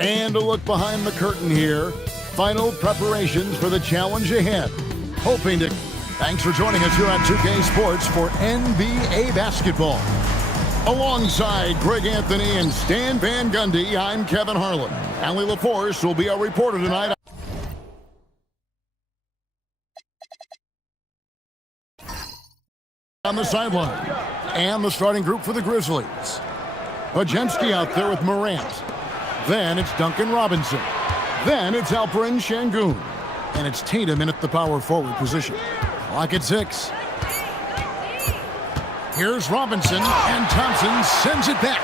And a look behind the curtain here. Final preparations for the challenge ahead. Thanks for joining us here on 2K Sports for NBA basketball. Alongside Greg Anthony and Stan Van Gundy, I'm Kevin Harlan. Allie LaForce will be our reporter tonight. On the sideline. And the starting group for the Grizzlies. Podziemski out there with Morant. Then it's Duncan Robinson. Then it's Alperen Şengün. And it's Tatum in at the power forward position. Clock at 6. Here's Robinson, and Thompson sends it back.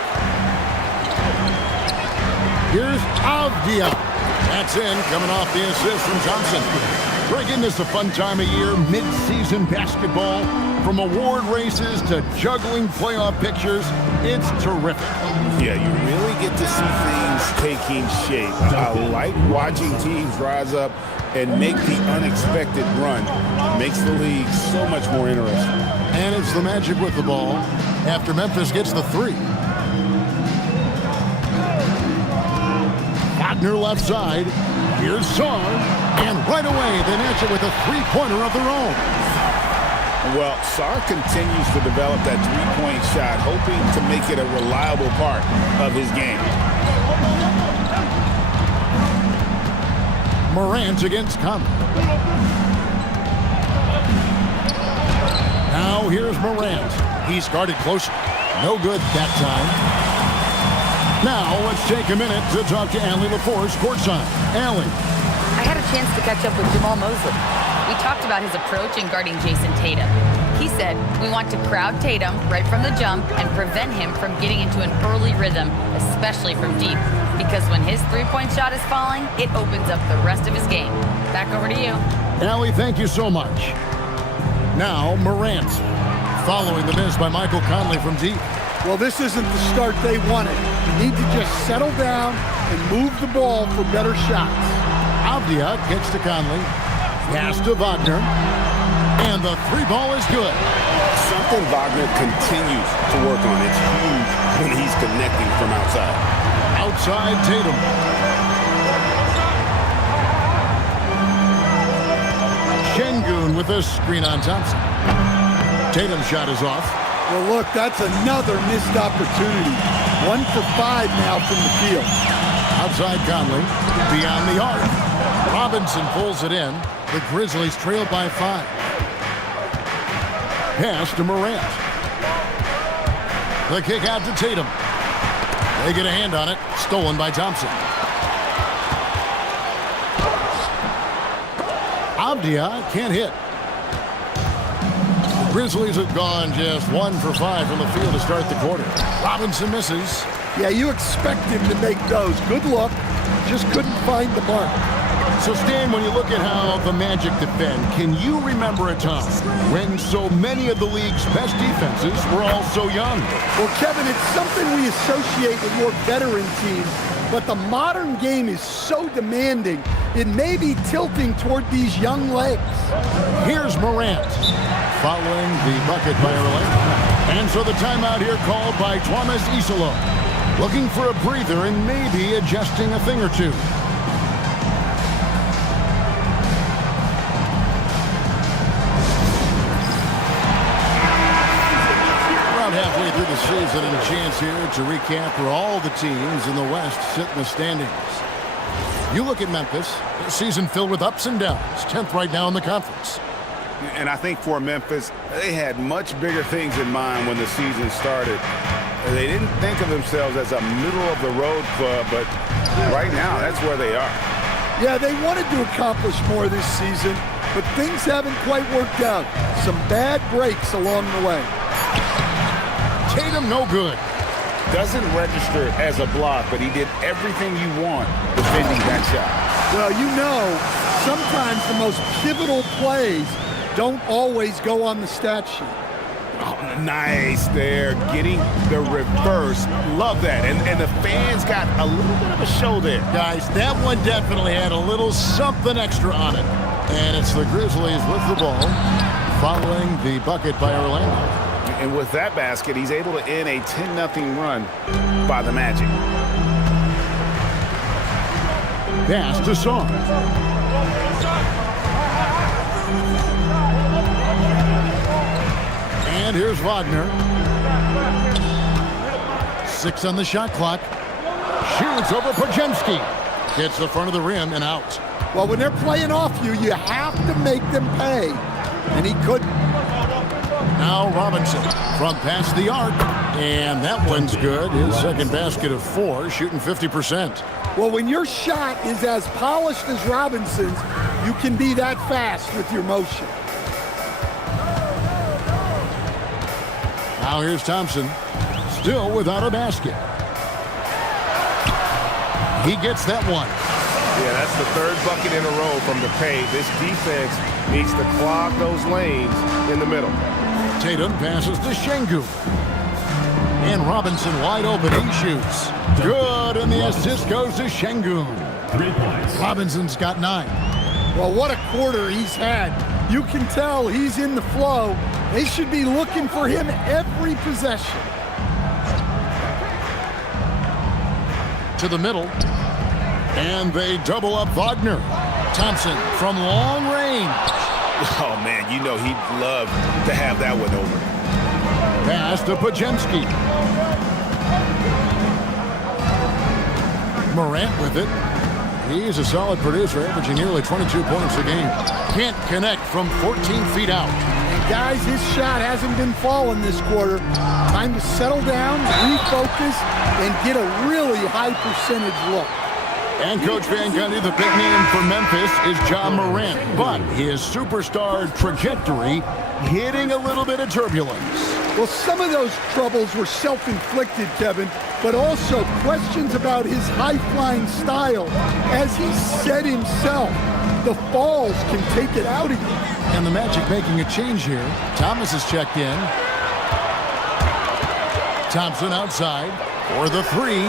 Here's Avdia. That's in, coming off the assist from Thompson. Breaking this a fun time of year, mid-season basketball. From award races to juggling playoff pictures, it's terrific. Yeah, you really get to see things taking shape. I like watching teams rise up and make the unexpected run. Makes the league so much more interesting. And it's the Magic with the ball after Memphis gets the 3. Wagner left side. Here's Sarr. And right away, they match it with a three-pointer of their own. Well, Sarr continues to develop that three-point shot, hoping to make it a reliable part of his game. Morant against Conley. Now here's Morant. He's guarded close. No good that time. Now let's take a minute to talk to Allie LaForce courtside. Allie. I had a chance to catch up with Jamal Mosley. We talked about his approach in guarding Jason Tatum. He said, we want to crowd Tatum right from the jump and prevent him from getting into an early rhythm, especially from deep. Because when his three-point shot is falling, it opens up the rest of his game. Back over to you. Allie, thank you so much. Now, Morant. Following the miss by Michael Conley from deep. Well, this isn't the start they wanted. Need to just settle down and move the ball for better shots. Avdia gets to Conley. Pass to Wagner. And the three ball is good. Something Wagner continues to work on. It's huge when he's connecting from outside. Outside Tatum. Şengün with a screen on Thompson. Tatum's shot is off. Well, look, that's another missed opportunity. 1 for 5 now from the field. Outside Conley. Beyond the arc. Robinson pulls it in. The Grizzlies trail by 5. Pass to Morant. The kick out to Tatum. They get a hand on it. Stolen by Thompson. Avdia can't hit. The Grizzlies have gone just 1 for 5 from the field to start the quarter. Robinson misses. Yeah, you expect him to make those. Good luck. Just couldn't find the mark. So, Stan, when you look at how the Magic defend, can you remember a time when so many of the league's best defenses were all so young? Well, Kevin, it's something we associate with more veteran teams, but the modern game is so demanding, it may be tilting toward these young legs. Here's Morant, following the bucket by Orlando. And so the timeout here called by Thomas Isolo, looking for a breather and maybe adjusting a thing or two. Halfway through the season and a chance here to recap where all the teams in the West sit in the standings. You look at Memphis, a season filled with ups and downs, 10th right now in the conference. And I think for Memphis, they had much bigger things in mind when the season started. They didn't think of themselves as a middle-of-the-road club, but right now, that's where they are. Yeah, they wanted to accomplish more this season, but things haven't quite worked out. Some bad breaks along the way. Tatum no good. Doesn't register as a block, but he did everything you want defending that shot. Well, you know, sometimes the most pivotal plays don't always go on the stat sheet. Oh, nice there, getting the reverse. Love that. And the fans got a little bit of a show there. Guys, that one definitely had a little something extra on it. And it's the Grizzlies with the ball, following the bucket by Orlando. And with that basket, he's able to end a 10-0 run by the Magic. Pass to Song. And here's Wagner. 6 on the shot clock. Shoots over Podziemski. Hits the front of the rim and out. Well, when they're playing off you, you have to make them pay. And he couldn't. Now Robinson from past the arc. And that one's good. His second basket of 4, shooting 50%. Well, when your shot is as polished as Robinson's, you can be that fast with your motion. Now here's Thompson. Still without a basket. He gets that one. Yeah, that's the third bucket in a row from the paint. This defense needs to clog those lanes in the middle. Tatum passes to Şengün. And Robinson wide open. He shoots. Good, and the assist goes to Şengün. Robinson's got 9. Well, what a quarter he's had. You can tell he's in the flow. They should be looking for him every possession. To the middle. And they double up Wagner. Thompson from long range. Oh, man, you know he'd love to have that one over. Pass to Podziemski. Morant with it. He's a solid producer, averaging nearly 22 points a game. Can't connect from 14 feet out. And guys, his shot hasn't been falling this quarter. Time to settle down, refocus, and get a really high percentage look. And Coach Van Gundy, the big name for Memphis is Ja Morant. But his superstar trajectory hitting a little bit of turbulence. Well, some of those troubles were self-inflicted, Kevin, but also questions about his high-flying style. As he said himself, the falls can take it out of you. And the Magic making a change here. Thomas is checked in. Thompson outside for the 3.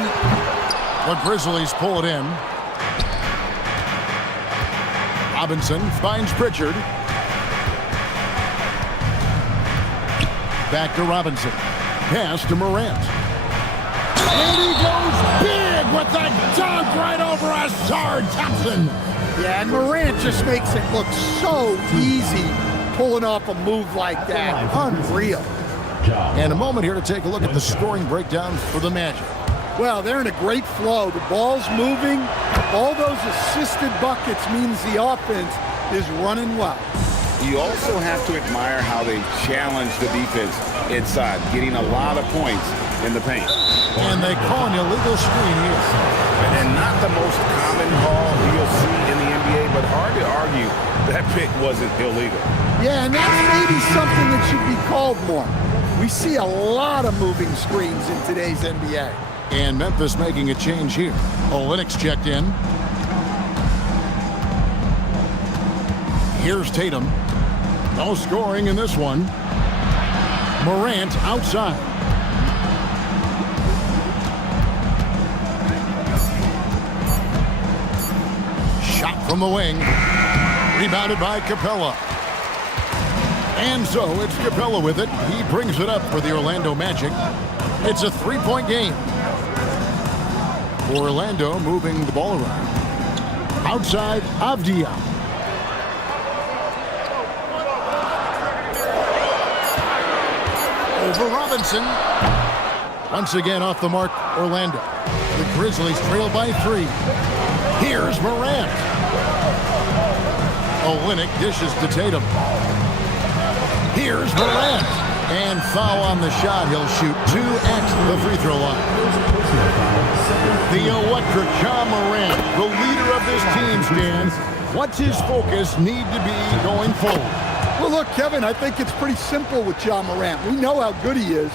The Grizzlies pull it in. Robinson finds Pritchard. Back to Robinson. Pass to Morant. And he goes big with the dunk right over Ausar Thompson. Yeah, and Morant just makes it look so easy pulling off a move like that. Unreal. And a moment here to take a look at the scoring breakdown for the Magic. Well, they're in a great flow. The ball's moving. All those assisted buckets means the offense is running well. You also have to admire how they challenge the defense inside, getting a lot of points in the paint. And they call an illegal screen here. And not the most common call you'll see in the NBA, but hard to argue that pick wasn't illegal. Yeah, and that's maybe something that should be called more. We see a lot of moving screens in today's NBA. And Memphis making a change here. Olynyk's checked in. Here's Tatum. No scoring in this one. Morant outside. Shot from the wing. Rebounded by Capella. And so it's Capella with it. He brings it up for the Orlando Magic. It's a 3-point game. Orlando moving the ball around. Outside, Avdia. Over Robinson. Once again off the mark, Orlando. The Grizzlies trail by 3. Here's Morant. Olynyk dishes to Tatum. Here's Morant. And foul on the shot. He'll shoot 2 at the free throw line. The electric Ja Morant, the leader of this team, Stan. What's his focus need to be going forward? Well, look, Kevin, I think it's pretty simple with Ja Morant. We know how good he is.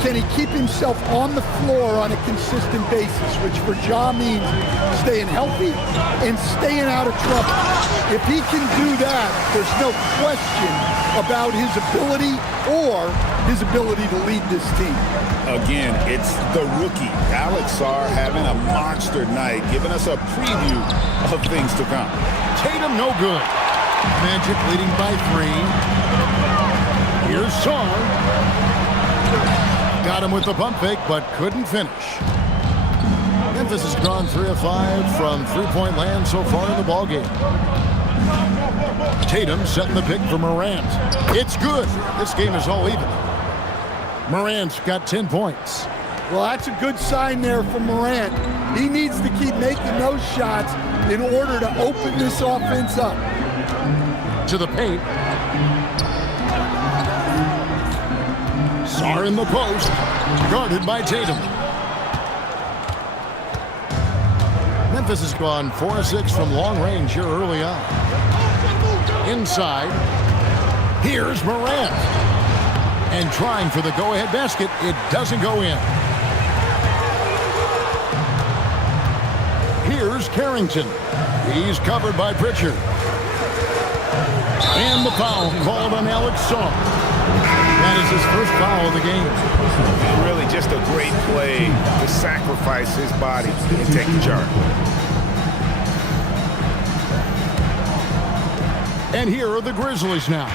Can he keep himself on the floor on a consistent basis, which for Ja means staying healthy and staying out of trouble. If he can do that, there's no question about his ability or his ability to lead this team. Again, it's the rookie, Alex Sarr, having a monster night, giving us a preview of things to come. Tatum no good. Magic leading by 3. Here's Sarr. Got him with the pump fake, but couldn't finish. Memphis has gone 3 of 5 from three-point land so far in the ballgame. Tatum setting the pick for Morant. It's good. This game is all even. Morant's got 10 points. Well, that's a good sign there for Morant. He needs to keep making those shots in order to open this offense up. To the paint. Sarr in the post. Guarded by Tatum. Memphis has gone 4 of 6 from long range here early on. Inside. Here's Morant. And trying for the go-ahead basket. It doesn't go in. Here's Carrington. He's covered by Pritchard. And the foul called on Alex Sarr. That is his first foul of the game. Really just a great play to sacrifice his body and take the charge. And here are the Grizzlies now.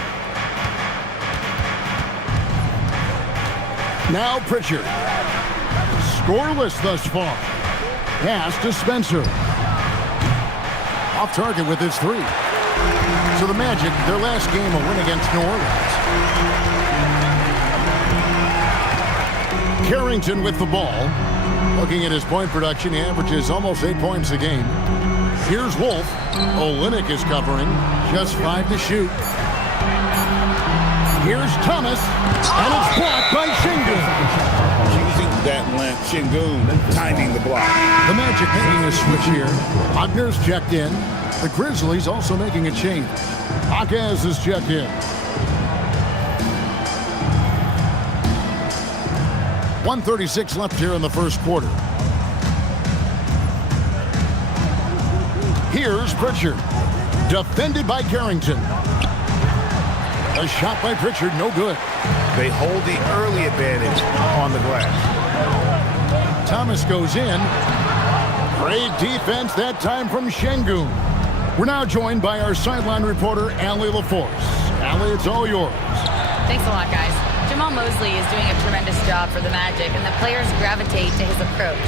Now Pritchard. Scoreless thus far. Pass to Spencer. Off target with his three. So the Magic, their last game, a win against New Orleans. Carrington with the ball. Looking at his point production, he averages almost 8 points a game. Here's Wolf. Olynyk is covering. Just 5 to shoot. Here's Thomas. And it's blocked by Sengun. Using that length, Sengun timing the block. The Magic making a switch here. Wagner's checked in. The Grizzlies also making a change. Hawkes is checked in. 1:36 left here in the first quarter. Here's Pritchard. Defended by Carrington. A shot by Pritchard, no good. They hold the early advantage on the glass. Thomas goes in. Great defense that time from Sengun. We're now joined by our sideline reporter, Allie LaForce. Allie, it's all yours. Thanks a lot, guys. Jamal Mosley is doing a tremendous job for the Magic, and the players gravitate to his approach.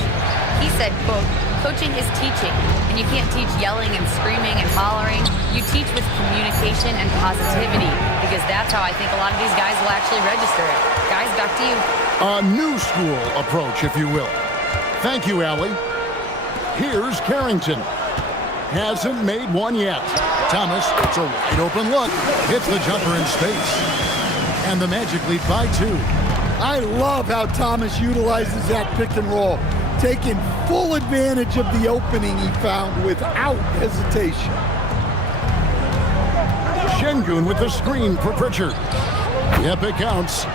He said, quote, "Coaching is teaching, and you can't teach yelling and screaming and hollering. You teach with communication and positivity, because that's how I think a lot of these guys will actually register it." Guys, back to you. A new school approach, if you will. Thank you, Allie. Here's Carrington. Hasn't made one yet. Thomas, it's a wide open look. Hits the jumper in space. And the Magic lead by 2. I love how Thomas utilizes that pick and roll, taking full advantage of the opening he found without hesitation. Sengun with the screen for Pritchard. Yep, it counts.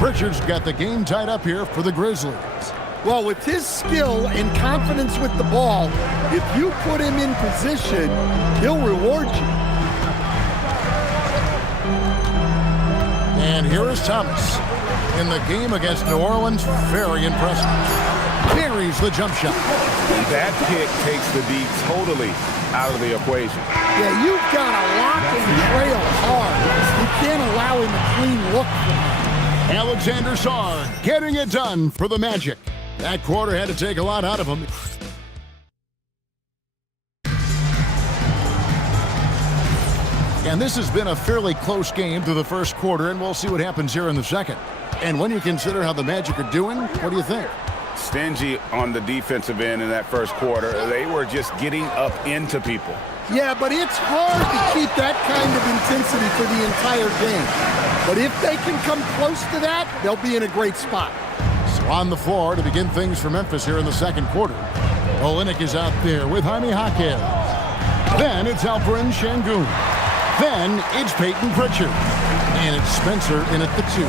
Pritchard's got the game tied up here for the Grizzlies. Well, with his skill and confidence with the ball, if you put him in position, he'll reward you. And here is Thomas. In the game against New Orleans, very impressive. Buries the jump shot. That pick takes the D totally out of the equation. Yeah, you've got to lock and trail hard. You can't allow him a clean look for him. Alexander Sarr getting it done for the Magic. That quarter had to take a lot out of him. And this has been a fairly close game through the first quarter, and we'll see what happens here in the second. And when you consider how the Magic are doing, what do you think? Stingy on the defensive end in that first quarter. They were just getting up into people. Yeah, but it's hard to keep that kind of intensity for the entire game. But if they can come close to that, they'll be in a great spot. So on the floor to begin things for Memphis here in the second quarter. Olynyk is out there with Jaime Jaquez. Then it's Alperen Sengun. Then it's Peyton Pritchard. And it's Spencer in at the 2.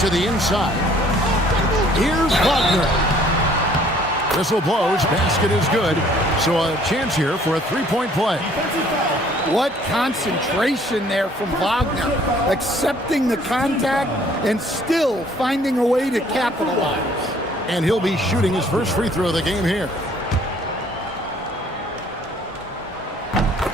To the inside. Here's Wagner. Whistle blows. Basket is good. So a chance here for a three-point play. What concentration there from Wagner. Accepting the contact and still finding a way to capitalize. And he'll be shooting his first free throw of the game here.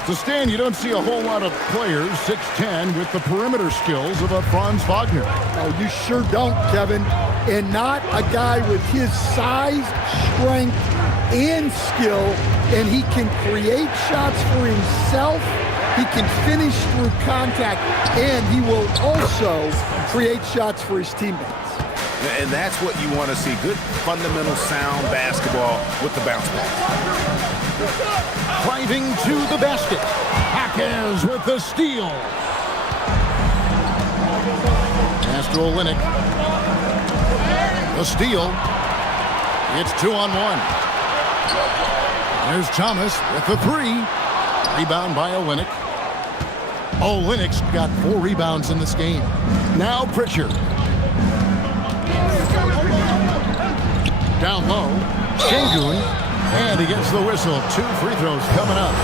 To Stan, you don't see a whole lot of players, 6'10", with the perimeter skills of a Franz Wagner. Oh, you sure don't, Kevin. And not a guy with his size, strength, and skill, and he can create shots for himself. He can finish through contact, and he will also create shots for his teammates. And that's what you want to see. Good, fundamental, sound basketball with the bounce ball. Driving to the basket. Jaquez with the steal. Pass to Olynyk. The steal. It's 2-on-1. There's Thomas with the three. Rebound by Olynyk. Olynyk's got 4 rebounds in this game. Now Pritchard. Down low. Şengün. And he gets the whistle. 2 free throws coming up.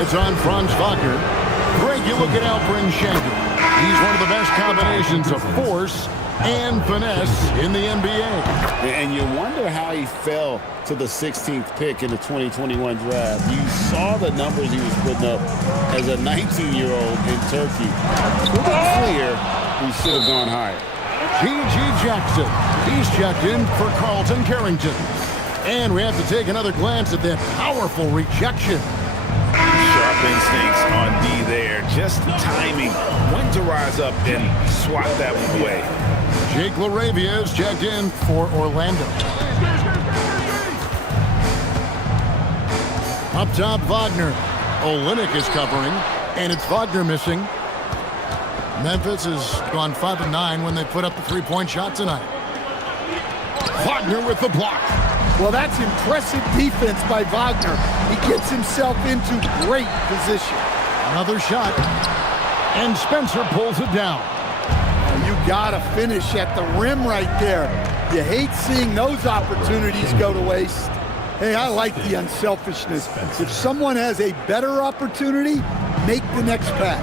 It's on Franz Wagner. Greg, you look at Alperen Şengün. He's one of the best combinations of force and finesse in the NBA. And you wonder how he fell to the 16th pick in the 2021 draft. You saw the numbers he was putting up as a 19-year-old in Turkey. It's clear he should have gone higher. G.G. Jackson. He's checked in for Carlton Carrington. And we have to take another glance at that powerful rejection. Sharp instincts on D there. Just timing when to rise up and swat that one away. Jake LaRavia is checked in for Orlando. Up top, Wagner. Olynyk is covering, and it's Wagner missing. Memphis has gone 5-9 when they put up the three-point shot tonight. Wagner with the block. Well, that's impressive defense by Wagner. He gets himself into great position. Another shot, and Spencer pulls it down. You gotta finish at the rim right there. You hate seeing those opportunities go to waste. Hey, I like the unselfishness. If someone has a better opportunity, make the next pass.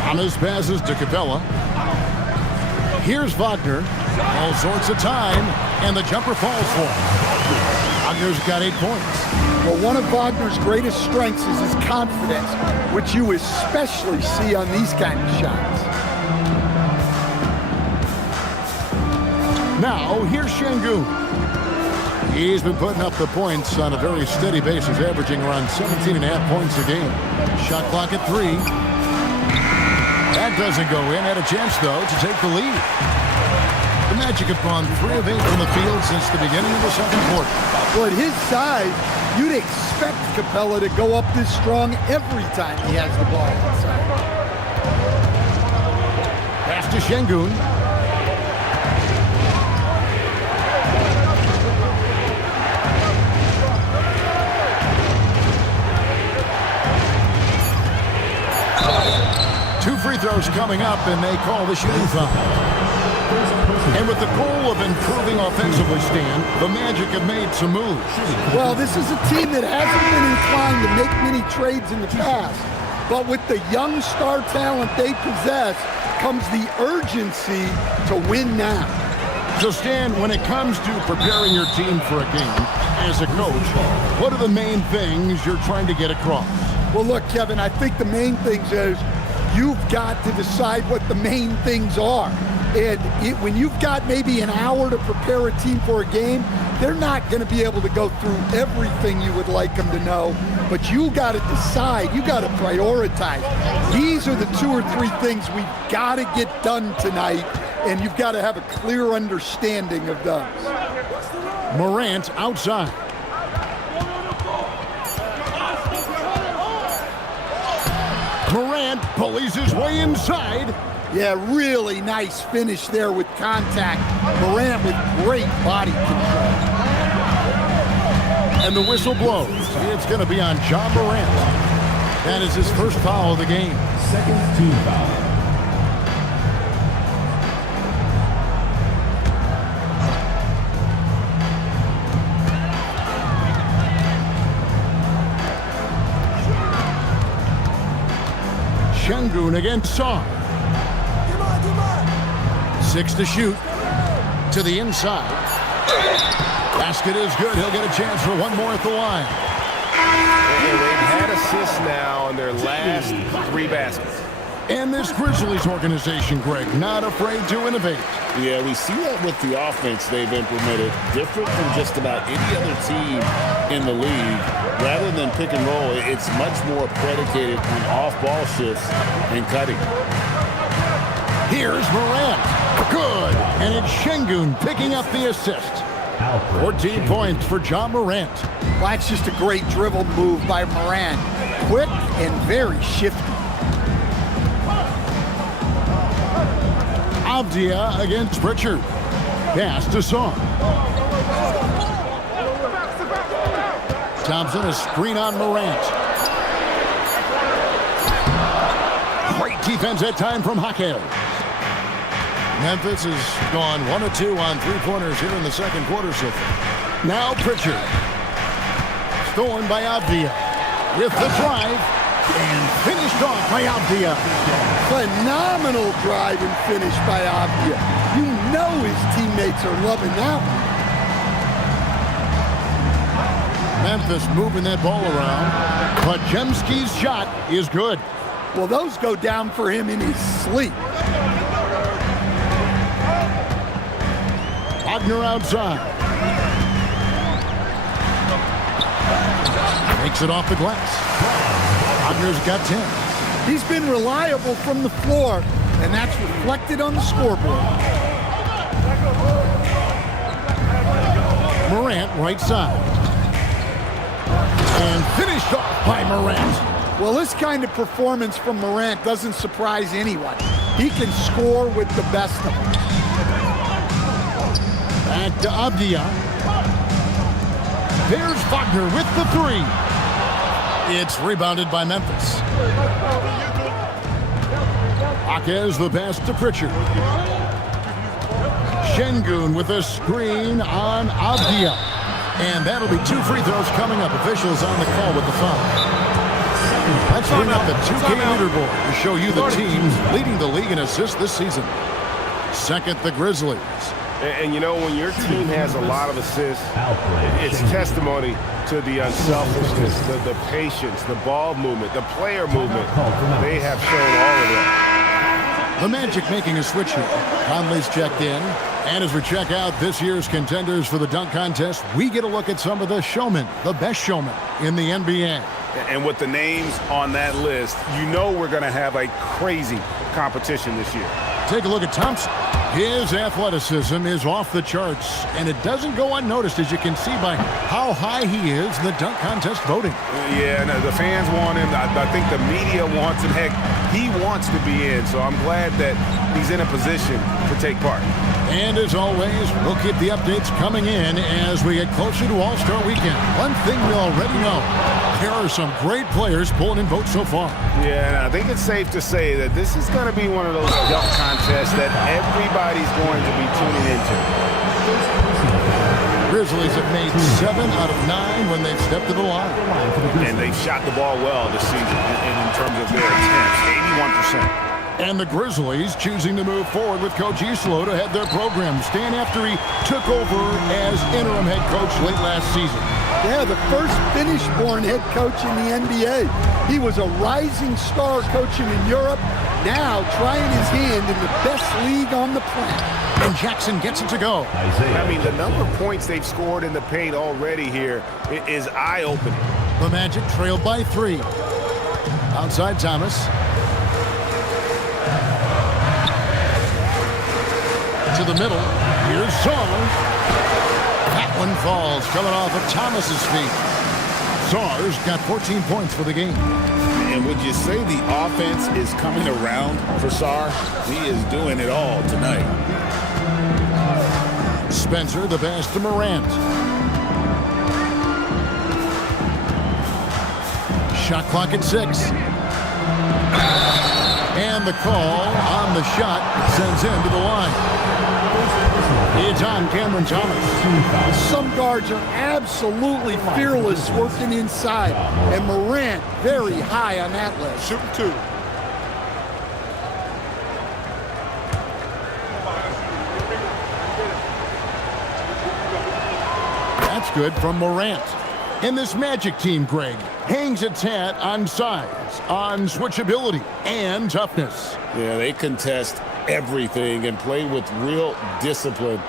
Thomas passes to Capella. Here's Wagner. All sorts of time, and the jumper falls for him. Wagner's got 8 points. Well, one of Wagner's greatest strengths is his confidence, which you especially see on these kind of shots. Now, here's Şengün. He's been putting up the points on a very steady basis, averaging around 17.5 points a game. Shot clock at 3. That doesn't go in. Had a chance, though, to take the lead. The Magic have gone 3 of 8 from the field since the beginning of the second quarter. Well, at his size, you'd expect Capella to go up this strong every time he has the ball inside. Pass to Şengün. Two free throws coming up, and they call the shooting foul. And with the goal of improving offensively, Stan, the Magic have made some moves. Well, this is a team that hasn't been inclined to make many trades in the past. But with the young star talent they possess comes the urgency to win now. So, Stan, when it comes to preparing your team for a game, as a coach, what are the main things you're trying to get across? Well, look, Kevin, I think the main things is you've got to decide what the main things are. And when you've got maybe an hour to prepare a team for a game, they're not going to be able to go through everything you would like them to know. But you got to decide. You got to prioritize. These are the 2 or 3 things we've got to get done tonight, and you've got to have a clear understanding of those. Morant outside. Morant pulleys his way inside. Yeah, really nice finish there with contact. Morant with great body control. And the whistle blows. It's going to be on Ja Morant. That is his first foul of the game. Second team foul. Şengün against Song. 6 to shoot. To the inside. Basket is good. He'll get a chance for one more at the line. And they've had assists now on their last 3 baskets. And this Grizzlies organization, Greg, not afraid to innovate. Yeah, we see that with the offense they've implemented, different from just about any other team in the league. Rather than pick and roll, it's much more predicated on off-ball shifts and cutting. Here's Morant. Good. And it's Şengün picking up the assist. 14 points for John Morant. Well, that's just a great dribble move by Morant. Quick and very shifty. Avdia against Pritchard. Pass to Song. Thompson, a screen on Morant. Great defense that time from Jaquez. Memphis has gone 1 of 2 on three-pointers here in the second quarter so far. Now Pritchard. Stolen by Avdia. With the drive. And finished off by Avdia. Phenomenal drive and finish by Avdia. You know his teammates are loving that one. Memphis moving that ball around. Podziemski's shot is good. Well, those go down for him in his sleep. Wagner outside. Takes it off the glass. Wagner's got 10. He's been reliable from the floor, and that's reflected on the scoreboard. Morant right side. And finished off by Morant. Well, this kind of performance from Morant doesn't surprise anyone. He can score with the best of them. Back to Avdia. There's Wagner with the three. It's rebounded by Memphis. Jaquez the pass to Pritchard. Şengün with a screen on Avdia. And that'll be 2 free throws coming up. Officials on the call with the foul. Let's bring up the 2K leaderboard to show you the teams leading the league in assists this season. Second, the Grizzlies. And you know, when your team has a lot of assists, it's testimony to the unselfishness, the patience, the ball movement, the player movement. They have shown all of that. The Magic making a switch here. Conley's checked in. And as we check out this year's contenders for the dunk contest, we get a look at some of the showmen, the best showmen in the NBA. And with the names on that list, you know we're going to have a crazy competition this year. Take a look at Thompson. His athleticism is off the charts, and it doesn't go unnoticed, as you can see by how high he is in the dunk contest voting. Yeah, and the fans want him. I think the media wants him. Heck, he wants to be in, so I'm glad that he's in a position to take part. And as always, we'll keep the updates coming in as we get closer to All-Star Weekend. One thing we already know, there are some great players pulling in votes so far. Yeah, and I think it's safe to say that this is going to be one of those dunk contests that everybody's going to be tuning into. Grizzlies have made 7 out of 9 when they've stepped to the line. And they've shot the ball well this season in terms of their attempts, 81%. And the Grizzlies choosing to move forward with Coach Islo to head their program, staying after he took over as interim head coach late last season. Yeah, the first Finnish-born head coach in the NBA. He was a rising star coaching in Europe, now trying his hand in the best league on the planet. And Jackson gets it to go. I mean, the number of points they've scored in the paint already here is eye-opening. The Magic trailed by 3. Outside Thomas. To the middle. Here's Song. That one falls, coming off of Thomas's feet. Sarr's got 14 points for the game. And would you say the offense is coming around for Sarr? He is doing it all tonight. Spencer, the pass to Morant. Shot clock at 6. And the call on the shot sends him to the line. It's on Cameron Thomas. Some guards are absolutely fearless working inside, and Morant very high on that list. Shooting 2. That's good from Morant. And this Magic team, Greg, hangs its hat on size, on switchability, and toughness. Yeah, they contest everything and play with real discipline.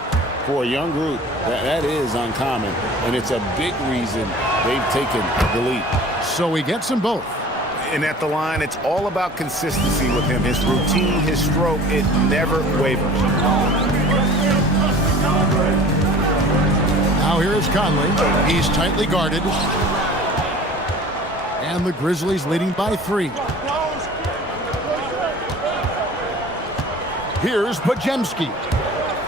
For a young group, that is uncommon, and it's a big reason they've taken the lead. So he gets them both. And at the line, it's all about consistency with him. His routine, his stroke, it never wavers. Now here is Conley. He's tightly guarded. And the Grizzlies leading by 3. Here's Podziemski.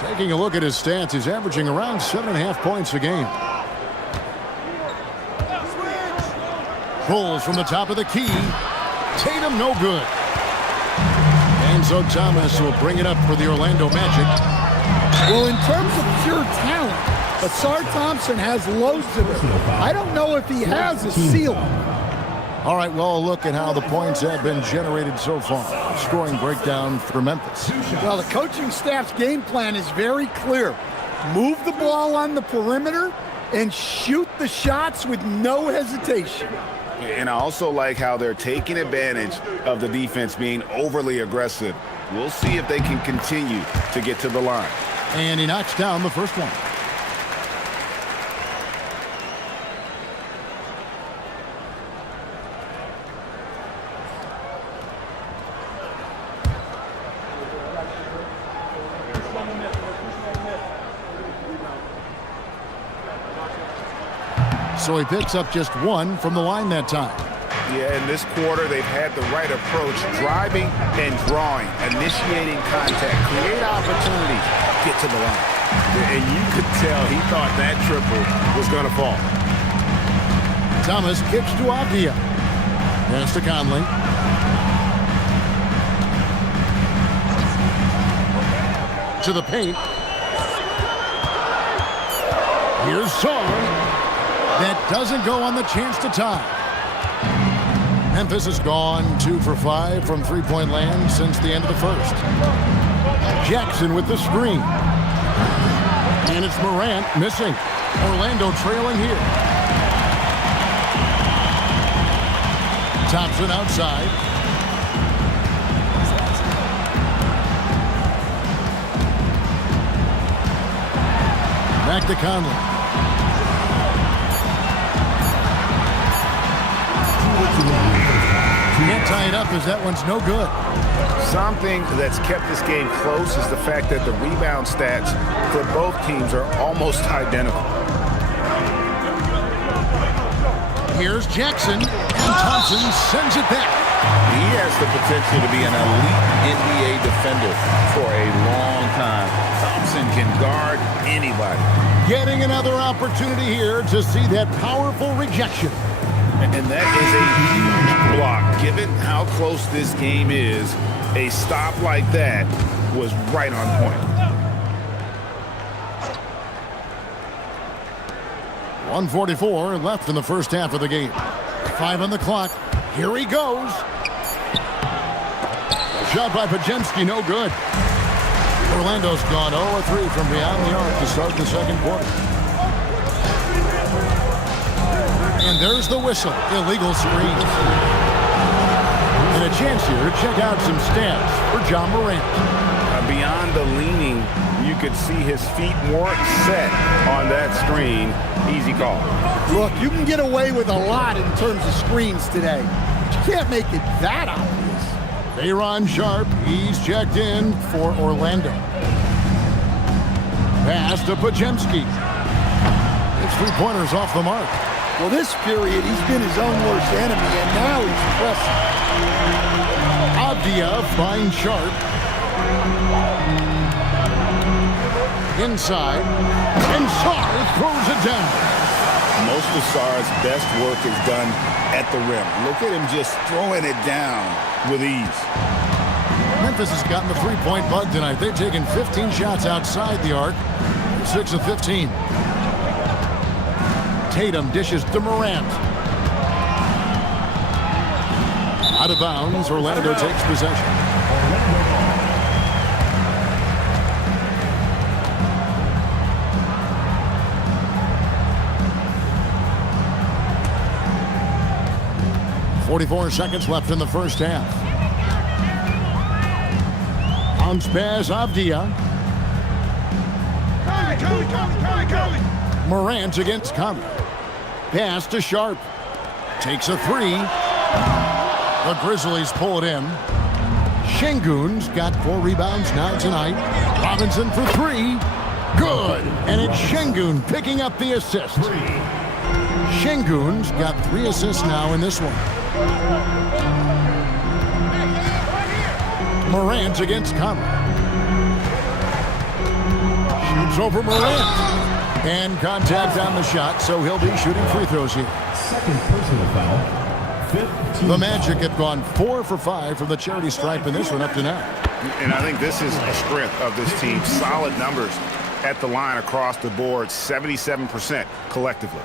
Taking a look at his stats, he's averaging around 7.5 points a game. Pulls from the top of the key. Tatum no good. Enzo Thomas will bring it up for the Orlando Magic. Well, in terms of pure talent, Ausar Thompson has loads of it. I don't know if he has a ceiling. All right, well, a look at how the points have been generated so far. Scoring breakdown for Memphis. Well, the coaching staff's game plan is very clear. Move the ball on the perimeter and shoot the shots with no hesitation. And I also like how they're taking advantage of the defense being overly aggressive. We'll see if they can continue to get to the line. And he knocks down the first one. So he picks up just 1 from the line that time. Yeah, in this quarter, they've had the right approach, driving and drawing, initiating contact, create opportunities, get to the line. And you could tell he thought that triple was going to fall. Thomas kicks to Avdia. Pass to Conley. To the paint. Here's Song. That doesn't go on the chance to tie. Memphis has gone 2 for 5 from three-point land since the end of the first. Jackson with the screen. And it's Morant missing. Orlando trailing here. Thompson outside. Back to Conley. Can't tie it up as that one's no good. Something that's kept this game close is the fact that the rebound stats for both teams are almost identical. Here's Jackson, and Thompson sends it back. He has the potential to be an elite NBA defender for a long time. Thompson can guard anybody. Getting another opportunity here to see that powerful rejection. And that is a huge block. Given how close this game is, a stop like that was right on point. 1:44 left in the first half of the game. 5 on the clock. Here he goes. Shot by Podziemski, no good. Orlando's gone 0-3 from beyond the arc to start the second quarter. And there's the whistle. Illegal screen. And a chance here to check out some stats for Ja Morant. Beyond the leaning, you could see his feet weren't set on that screen. Easy call. Look, you can get away with a lot in terms of screens today. But you can't make it that obvious. Bayron Sharp, he's checked in for Orlando. Pass to Podziemski. It's 3-pointers off the mark. Well, this period, he's been his own worst enemy, and now he's pressing. Avdia finds Sharp. Inside. And Sarr throws it down. Most of Sarr's best work is done at the rim. Look at him just throwing it down with ease. Memphis has gotten the three-point bug tonight. They've taken 15 shots outside the arc. 6 of 15. Tatum dishes to Morant. Out of bounds, Orlando takes possession. 44 seconds left in the first half. On Spaz Avdia. Morant against Conley. Pass to Sharp. Takes a three. The Grizzlies pull it in. Şengün's got 4 rebounds now tonight. Robinson for 3. Good. And it's Şengün picking up the assist. Şengün's got 3 assists now in this one. Morant against Conley. Shoots over Morant. And contact on the shot, so he'll be shooting free throws here. Second personal foul. The Magic have gone 4 for 5 from the charity stripe in this one up to now. And I think this is a strength of this team. Solid numbers at the line across the board, 77% collectively.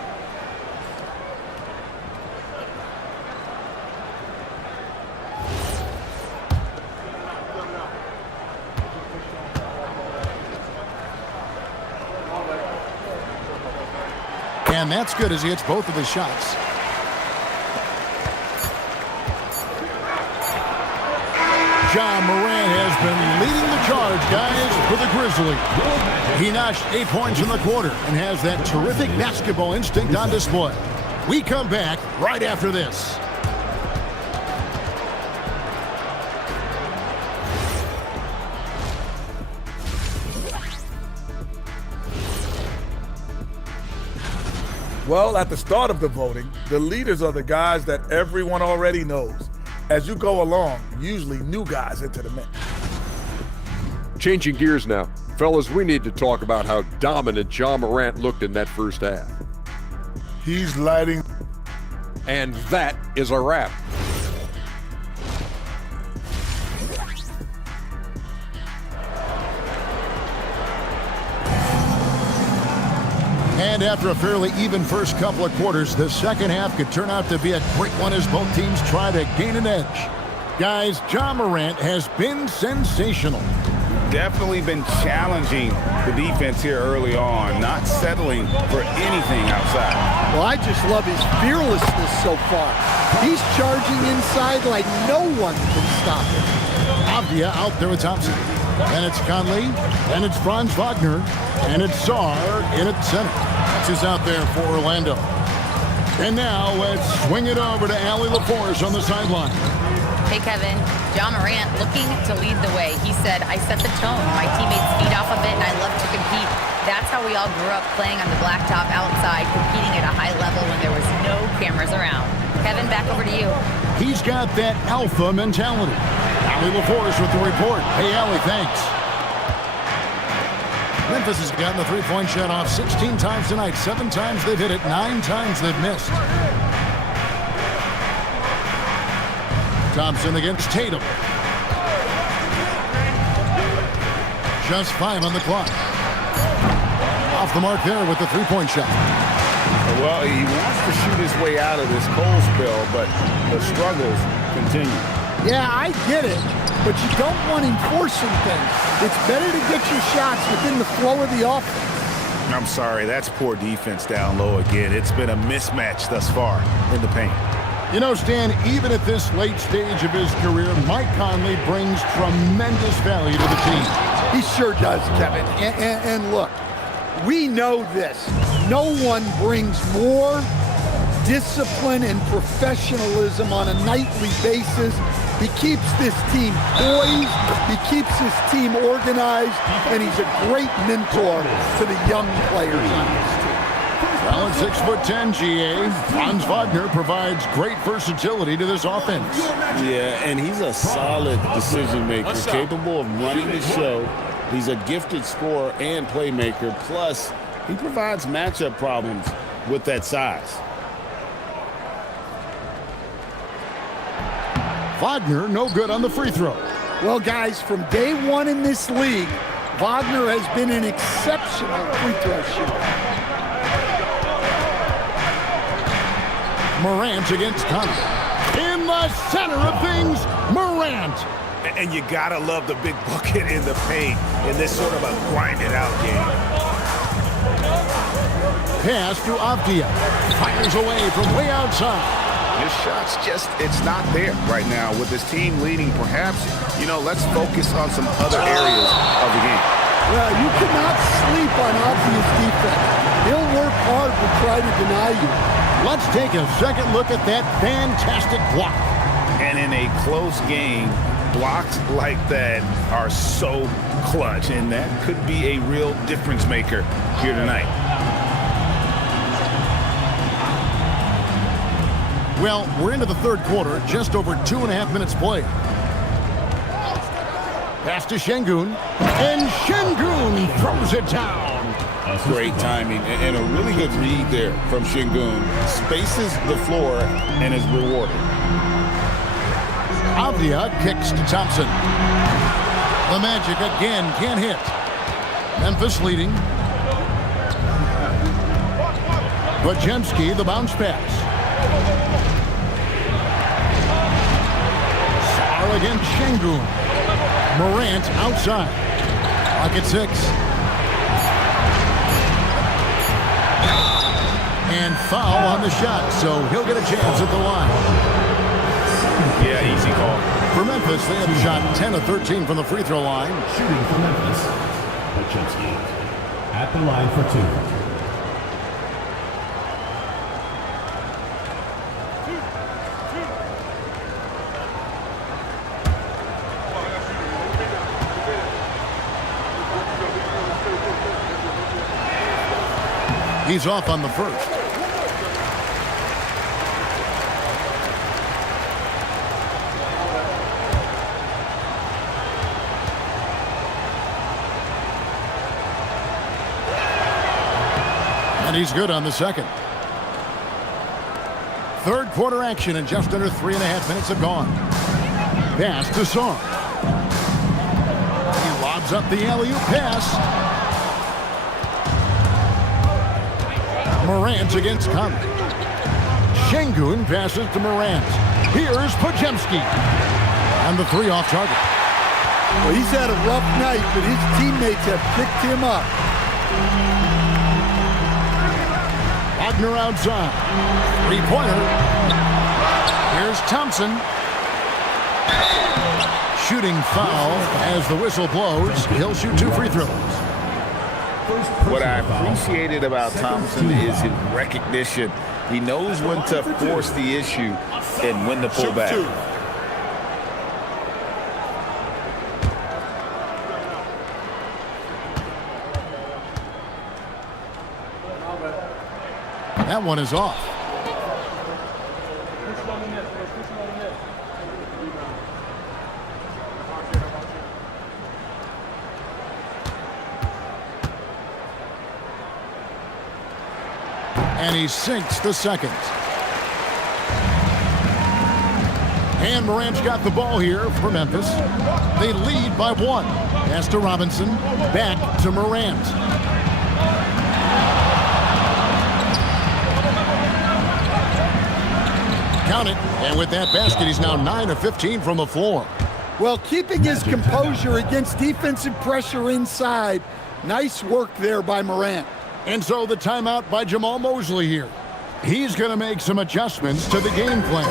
And that's good as he hits both of his shots. Ja Morant has been leading the charge, guys, for the Grizzlies. He notched 8 points in the quarter and has that terrific basketball instinct on display. We come back right after this. Well, at the start of the voting, the leaders are the guys that everyone already knows. As you go along, usually new guys into the mix. Changing gears now. Fellas, we need to talk about how dominant Ja Morant looked in that first half. He's lighting. And that is a wrap. And after a fairly even first couple of quarters, the second half could turn out to be a great one as both teams try to gain an edge. Guys, Ja Morant has been sensational. Definitely been challenging the defense here early on, not settling for anything outside. Well, I just love his fearlessness so far. He's charging inside like no one can stop him. Avdia out there with Thompson. And it's Conley, and it's Franz Wagner, and it's Sarr in at center. That's who's out there for Orlando. And now let's swing it over to Allie LaForce on the sideline. Hey, Kevin. Ja Morant looking to lead the way. He said, I set the tone. My teammates feed off of it, and I love to compete. That's how we all grew up, playing on the blacktop outside, competing at a high level when there was no cameras around. Kevin, back over to you. He's got that alpha mentality. Allie LaForce with the report. Hey, Allie, thanks. Memphis has gotten the three-point shot off 16 times tonight. 7 times they've hit it, 9 times they've missed. Thompson against Tatum. Just 5 on the clock. Off the mark there with the three-point shot. Well, he wants to shoot his way out of this cold spell, but the struggles continue. Yeah, I get it, but you don't want him forcing things. It's better to get your shots within the flow of the offense. I'm sorry, that's poor defense down low again. It's been a mismatch thus far in the paint. You know, Stan, even at this late stage of his career, Mike Conley brings tremendous value to the team. He sure does, Kevin. And look, we know this. No one brings more discipline and professionalism on a nightly basis. He keeps this team poised, he keeps his team organized, and he's a great mentor to the young players on this team. Well, at 6'10", GA, Franz Wagner provides great versatility to this offense. Yeah, and he's a solid decision maker, capable of running the show. He's a gifted scorer and playmaker, plus he provides matchup problems with that size. Wagner, no good on the free throw. Well, guys, from day one in this league, Wagner has been an exceptional free throw shooter. Morant against Conley. In the center of things, Morant. And you gotta love the big bucket in the paint in this sort of a grind-it-out game. Pass to Avdia. Fires away from way outside. His shot's just, it's not there right now with his team leading. Perhaps, let's focus on some other areas of the game. Well, you cannot sleep on obvious defense. He'll work hard to try to deny you. Let's take a second look at that fantastic block. And in a close game, blocks like that are so clutch, and that could be a real difference maker here tonight. Well, we're into the third quarter, just over 2.5 minutes played. Pass to Şengün, and Şengün throws it down. Great timing and a really good read there from Şengün. Spaces the floor and is rewarded. Avdia kicks to Thompson. The Magic again can't hit. Memphis leading. Podziemski, the bounce pass. Sarr against Şengün. Morant outside. Clock at 6. And foul on the shot, so he'll get a chance at the line. Yeah, easy call. For Memphis, they have shot 10 of 13 from the free throw line. Shooting for Memphis, Podziemski at the line for 2. He's off on the first. And he's good on the second. Third quarter action, and just under 3.5 minutes have gone. Pass to Sarr. He lobs up the alley-oop pass. Morant against Conley. Şengün passes to Morant. Here's Podziemski. And the three off target. Well, he's had a rough night, but his teammates have picked him up. Wagner outside. Three-pointer. Here's Thompson. Shooting foul as the whistle blows. He'll shoot 2 free throws. What I appreciated about Thompson is his recognition. He knows when to force the issue and when to pull back. That one is off. And he sinks the second. And Morant's got the ball here for Memphis. They lead by 1. Pass to Robinson. Back to Morant. Count it. And with that basket, he's now 9 of 15 from the floor. Well, keeping his composure against defensive pressure inside. Nice work there by Morant. And so the timeout by Jamahl Mosley here. He's going to make some adjustments to the game plan.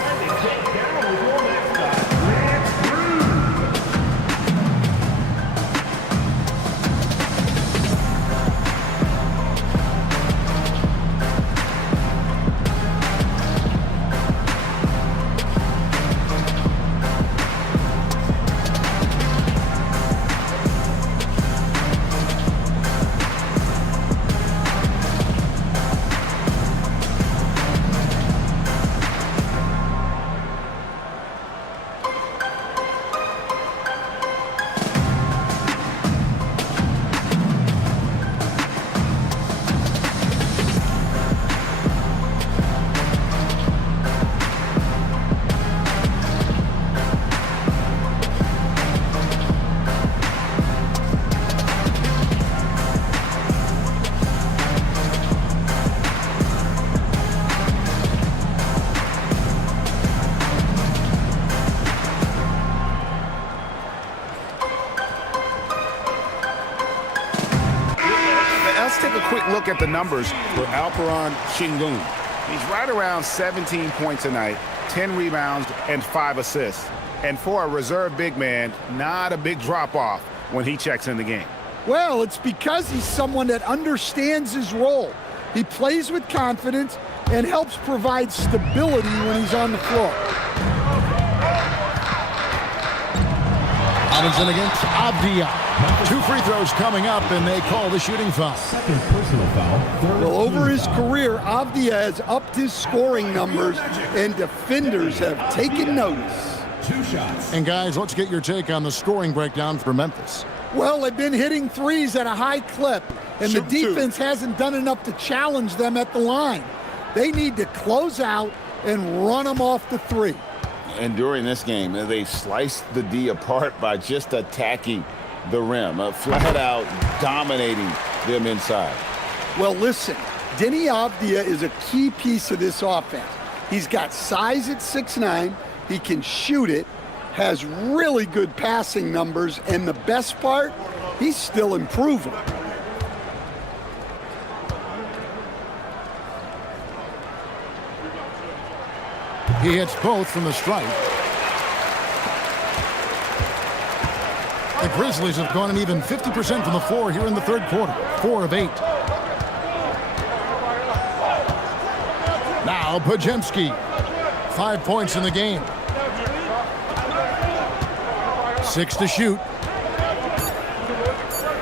Look at the numbers for Alperen Şengün. He's right around 17 points a night, 10 rebounds, and 5 assists. And for a reserve big man, not a big drop-off when he checks in the game. Well, it's because he's someone that understands his role. He plays with confidence and helps provide stability when he's on the floor. Robinson against Avdia. 2 free throws coming up, and they call the shooting foul. Second personal foul. Well, over his career, Avdia has upped his scoring numbers, and defenders have taken notice. 2 shots. And guys, let's get your take on the scoring breakdown for Memphis. Well, they've been hitting threes at a high clip, and the defense hasn't done enough to challenge them at the line. They need to close out and run them off the three. And during this game, they sliced the D apart by just attacking the rim, flat out dominating them inside. Well, listen, Deni Avdia is a key piece of this offense. He's got size at 6'9", he can shoot it, has really good passing numbers, and the best part, he's still improving. He hits both from the stripe. The Grizzlies have gone an even 50% from the floor here in the third quarter. 4 of 8. Now Podziemski. 5 points in the game. 6 to shoot.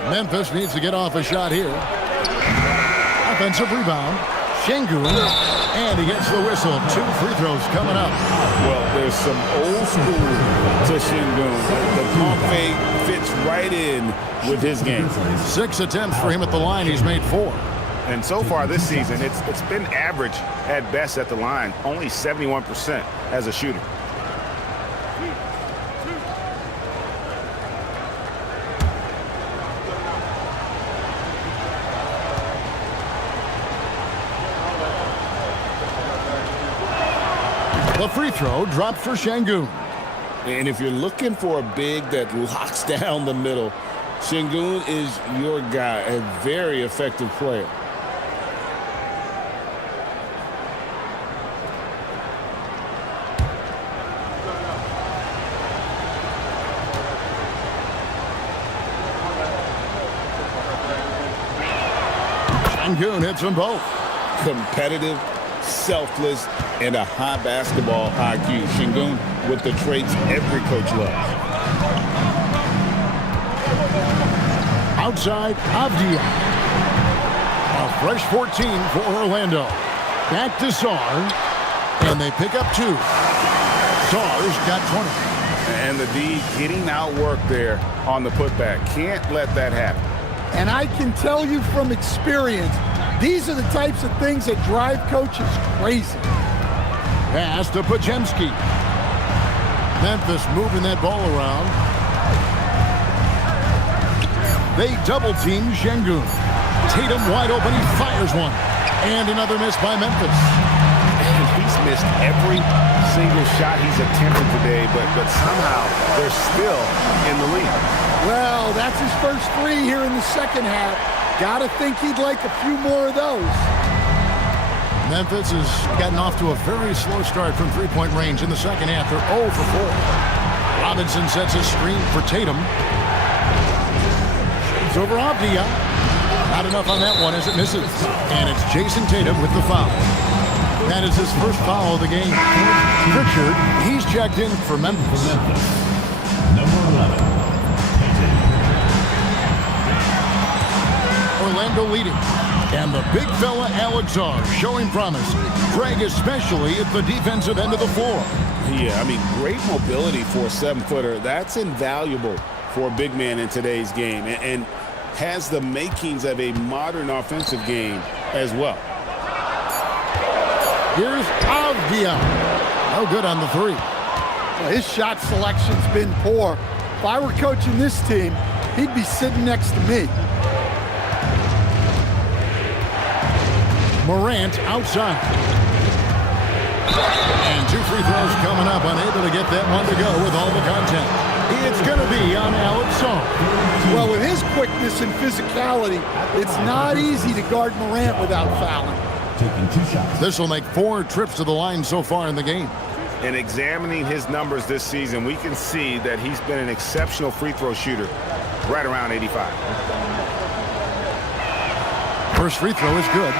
Memphis needs to get off a shot here. Offensive rebound. Şengün, and he gets the whistle. 2 free throws coming up. Well, there's some old school to Şengün. The pump fake fits right in with his game. 6 attempts for him at the line. He's made 4. And so far this season, it's been average at best at the line. Only 71% as a shooter. The free throw dropped for Şengün. And if you're looking for a big that locks down the middle, Şengün is your guy, a very effective player. Şengün hits them both. Competitive, selfless, and a high basketball IQ. Şengün with the traits every coach loves. Outside, Avdia. A fresh 14 for Orlando. Back to Sarr, and they pick up 2. Sarr's got 20. And the D getting outworked there on the putback. Can't let that happen. And I can tell you from experience, these are the types of things that drive coaches crazy. Pass to Podziemski. Memphis moving that ball around. They double-team Şengün. Tatum wide open. He fires one. And another miss by Memphis. And he's missed every single shot he's attempted today, but somehow they're still in the lead. Well, that's his first 3 here in the second half. Gotta think he'd like a few more of those. Memphis has gotten off to a very slow start from three-point range in the second half. They're 0 for 4. Robinson sets a screen for Tatum. Shades over Avdia. Not enough on that one as it misses. And it's Jason Tatum with the foul. That is his first foul of the game. Pritchard, he's checked in for Memphis. Number 11. Orlando leading. And the big fella Alex Sarr showing promise. Craig especially at the defensive end of the floor. Yeah, I mean, great mobility for a 7-footer. That's invaluable for a big man in today's game, and has the makings of a modern offensive game as well. Here's Avdia. No good on the 3. Well, his shot selection's been poor. If I were coaching this team, he'd be sitting next to me. Morant outside. And 2 free throws coming up. Unable to get that one to go with all the contact. It's going to be on Alex Sarr. Well, with his quickness and physicality, it's not easy to guard Morant without fouling. Taking 2 shots. This will make 4 trips to the line so far in the game. In examining his numbers this season, we can see that he's been an exceptional free throw shooter, right around 85. First free throw is good.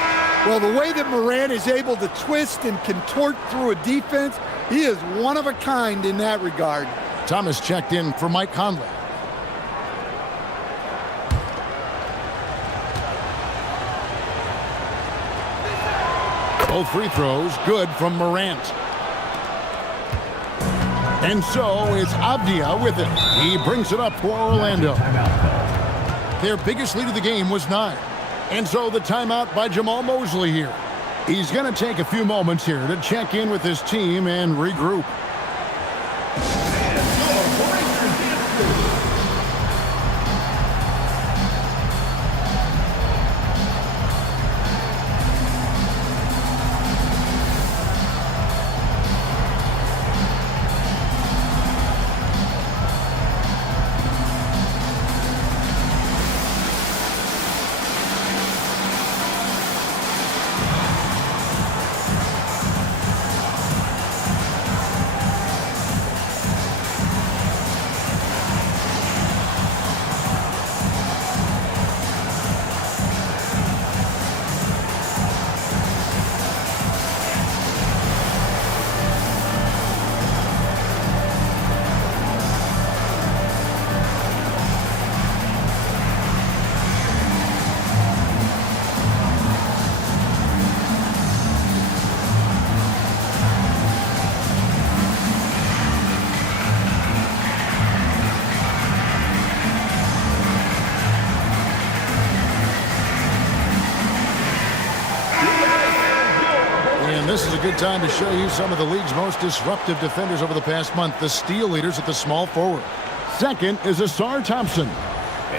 Well, the way that Morant is able to twist and contort through a defense, he is one of a kind in that regard. Thomas checked in for Mike Conley. Both free throws good from Morant. And so it's Avdia with it. He brings it up for Orlando. Their biggest lead of the game was 9. And so the timeout by Jamal Mosley here. He's going to take a few moments here to check in with his team and regroup. This is a good time to show you some of the league's most disruptive defenders over the past month, the steal leaders at the small forward. Second is Ausar Thompson.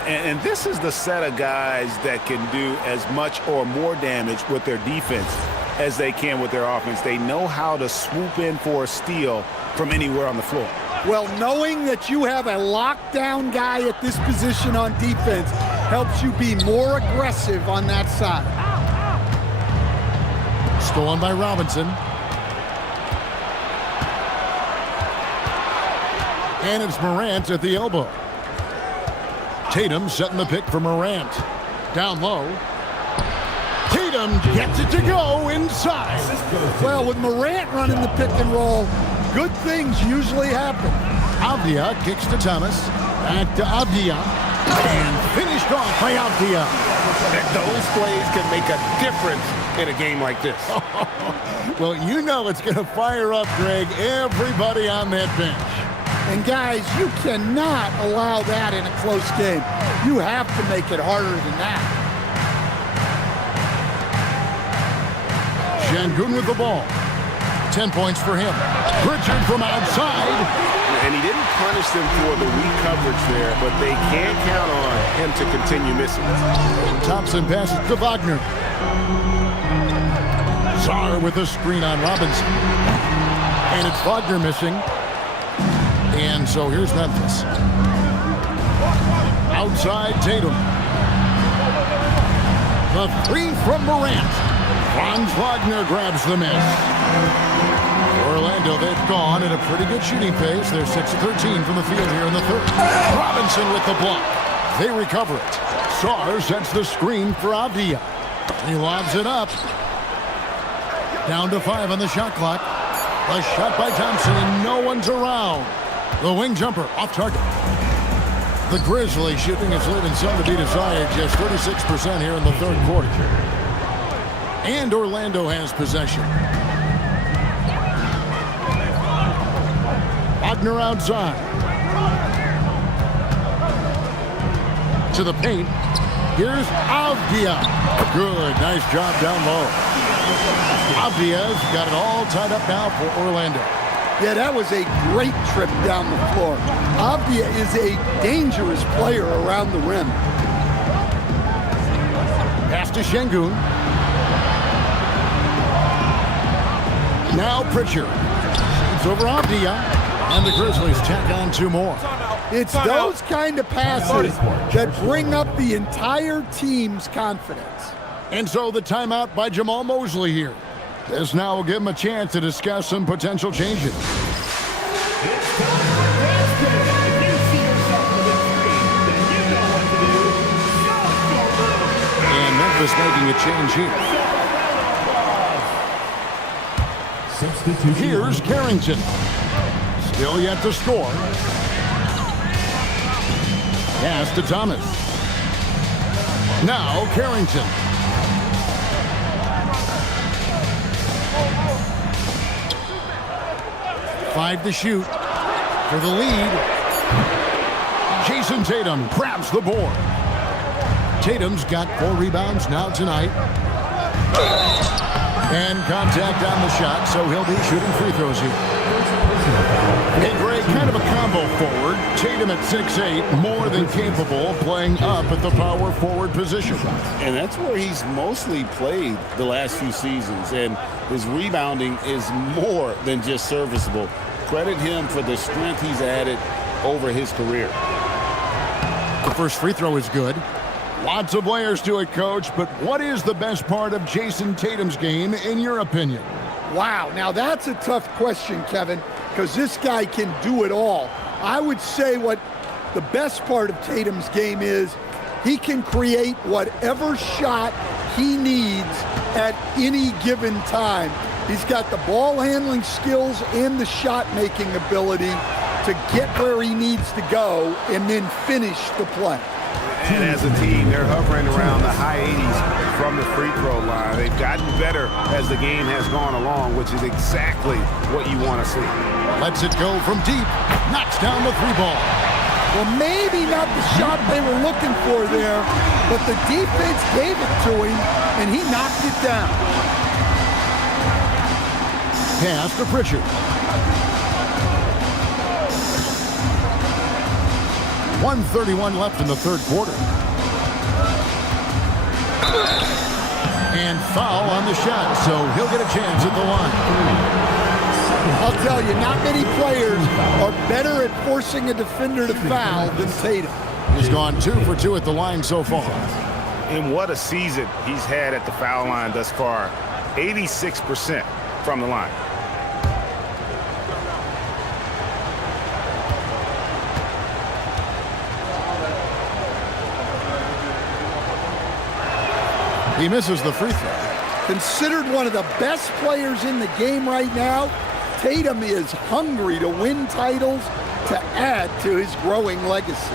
And this is the set of guys that can do as much or more damage with their defense as they can with their offense. They know how to swoop in for a steal from anywhere on the floor. Well, knowing that you have a lockdown guy at this position on defense helps you be more aggressive on that side. Stolen by Robinson. And it's Morant at the elbow. Tatum setting the pick for Morant. Down low. Tatum gets it to go inside. Well, with Morant running the pick and roll, good things usually happen. Avdia kicks to Thomas. Back to Avdia. And finished off by Avdia. Those plays can make a difference in a game like this. Well, you know it's going to fire up, Greg, everybody on that bench. And guys, you cannot allow that in a close game. You have to make it harder than that. Şengün with the ball. 10 points for him. Pritchard from outside. And he didn't punish them for the weak coverage there, but they can't count on him to continue missing. Thompson passes to Wagner. Sarr with a screen on Robinson. And it's Wagner missing. And so here's Memphis. Outside Tatum. The three from Morant. Franz Wagner grabs the miss. Orlando, they've gone at a pretty good shooting pace. They're 6 of 13 from the field here in the third. Robinson with the block. They recover it. Sarr sets the screen for Avdia. He lobs it up. Down to 5 on the shot clock. A shot by Thompson, and no one's around. The wing jumper off target. The Grizzlies shooting is leaving some to be desired. Just 36% here in the third quarter. And Orlando has possession. Wagner outside. To the paint. Here's Avdia. Good, nice job down low. Avdia's got it all tied up now for Orlando. Yeah, that was a great trip down the floor. Avdia is a dangerous player around the rim. Pass to Şengün. Now Pritchard. It's over Avdia. And the Grizzlies tack on 2 more. It's those kind of passes that bring up the entire team's confidence. And so the timeout by Jamal Mosley here. This now will give him a chance to discuss some potential changes. And Memphis making a change here. Here's Carrington. Still yet to score. Pass to Thomas. Now Carrington. Five to shoot for the lead. Jason Tatum grabs the board. Tatum's got 4 rebounds now tonight. And contact on the shot, so he'll be shooting free throws here. Hey, Greg, kind of a combo forward. Tatum at 6'8", more than capable of playing up at the power forward position. And that's where he's mostly played the last few seasons. And his rebounding is more than just serviceable. Credit him for the strength he's added over his career. The first free throw is good. Lots of layers to it, Coach, but what is the best part of Jason Tatum's game, in your opinion? Wow, now that's a tough question, Kevin, because this guy can do it all. I would say what the best part of Tatum's game is he can create whatever shot he needs at any given time. He's got the ball handling skills and the shot making ability to get where he needs to go and then finish the play. And as a team, they're hovering around the high 80s from the free throw line. They've gotten better as the game has gone along, which is exactly what you want to see. Lets it go from deep. Knocks down the 3-ball. Well, maybe not the shot they were looking for there, but the defense gave it to him, and he knocked it down. Pass to Pritchard. 1:31 left in the third quarter. And foul on the shot, so he'll get a chance at the line. I'll tell you, not many players are better at forcing a defender to foul than Tatum. He's gone 2 for 2 at the line so far. And what a season he's had at the foul line thus far. 86% from the line. He misses the free throw. Considered one of the best players in the game right now, Tatum is hungry to win titles to add to his growing legacy.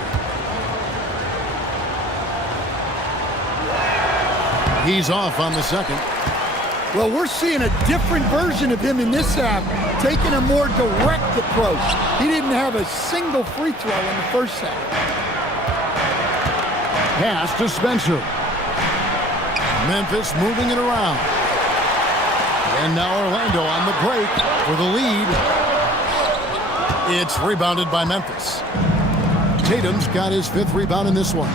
He's off on the second. Well, we're seeing a different version of him in this half, taking a more direct approach. He didn't have a single free throw in the first half. Pass to Spencer. Memphis moving it around. And now Orlando on the break for the lead. It's rebounded by Memphis. Tatum's got his 5th rebound in this one.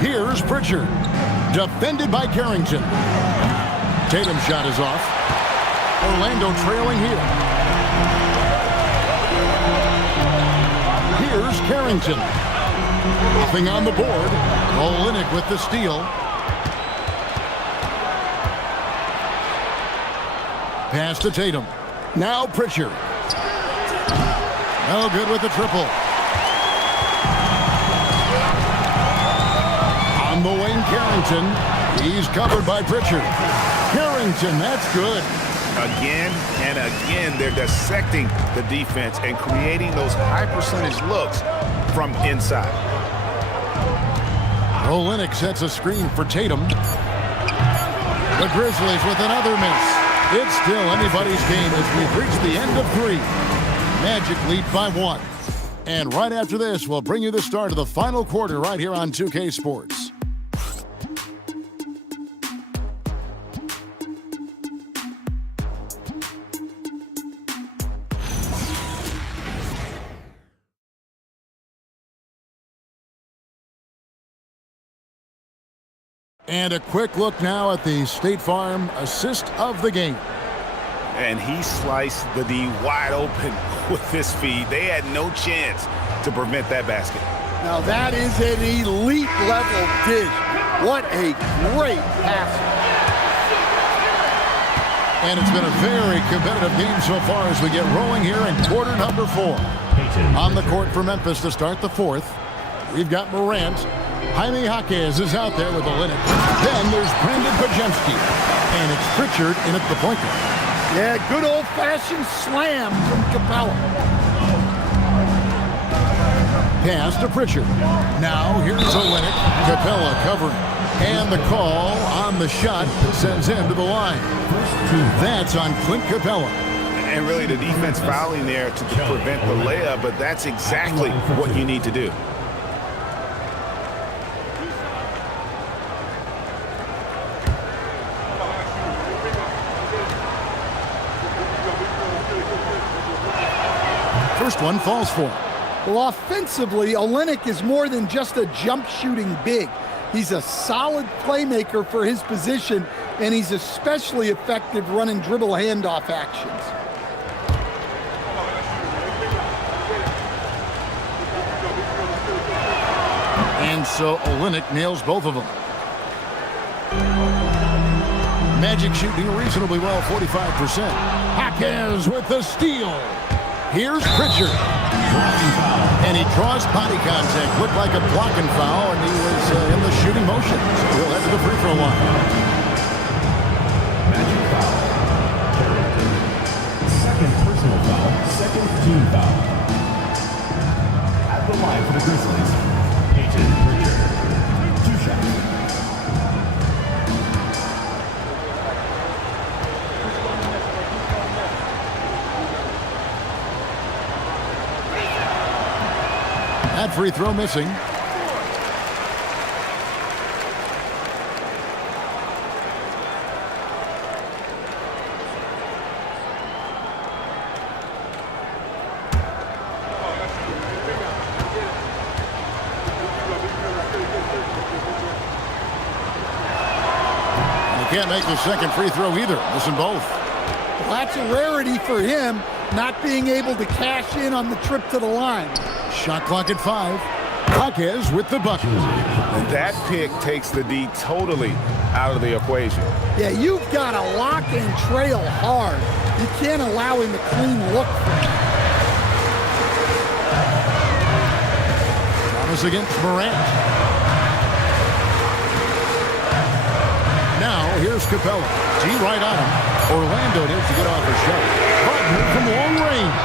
Here's Pritchard. Defended by Carrington. Tatum's shot is off. Orlando trailing here. Here's Carrington. Nothing on the board. Olynyk with the steal. Pass to Tatum. Now Pritchard. No good with the triple. On the wing, Carrington. He's covered by Pritchard. Carrington, that's good. Again and again, they're dissecting the defense and creating those high percentage looks from inside. Olynyk sets a screen for Tatum. The Grizzlies with another miss. It's still anybody's game as we've reached the end of 3. Magic lead by 1. And right after this, we'll bring you the start of the final quarter right here on 2K Sports. And a quick look now at the State Farm assist of the game. And he sliced the D wide open with his feed. They had no chance to prevent that basket. Now that is an elite level dish. What a great pass. And it's been a very competitive game so far as we get rolling here in quarter number 4. On the court for Memphis to start the 4th. We've got Morant. Jaime Jaquez is out there with Olynyk. Then there's Brandon Podziemski. And it's Pritchard in at the point guard. Yeah, good old-fashioned slam from Capella. Pass to Pritchard. Now here's Olynyk. Capella covering. And the call on the shot sends him to the line. That's on Clint Capella. And really the defense fouling there to prevent the layup, but that's exactly what you need to do. First one falls for him. Well, offensively, Olynyk is more than just a jump shooting big. He's a solid playmaker for his position, and he's especially effective running dribble handoff actions. And so Olynyk nails both of them. Magic shooting reasonably well, 45%. Jaquez with the steal. Here's Pritchard. And he draws body contact. Looked like a blocking foul, and he was in the shooting motion. So he'll head to the free throw line. Magic foul. Second personal foul. Second team foul. At the line for the Grizzlies, Payton Pritchard. 2 shots. That free throw missing. You can't make the second free throw either. Missing both. Well, that's a rarity for him, not being able to cash in on the trip to the line. Shot clock at 5. Jaquez with the bucket. And that pick takes the D totally out of the equation. Yeah, you've got to lock and trail hard. You can't allow him a clean look. Thomas against Morant. Now here's Capella. G right on him. Orlando needs to get off a shot. Butler from long range.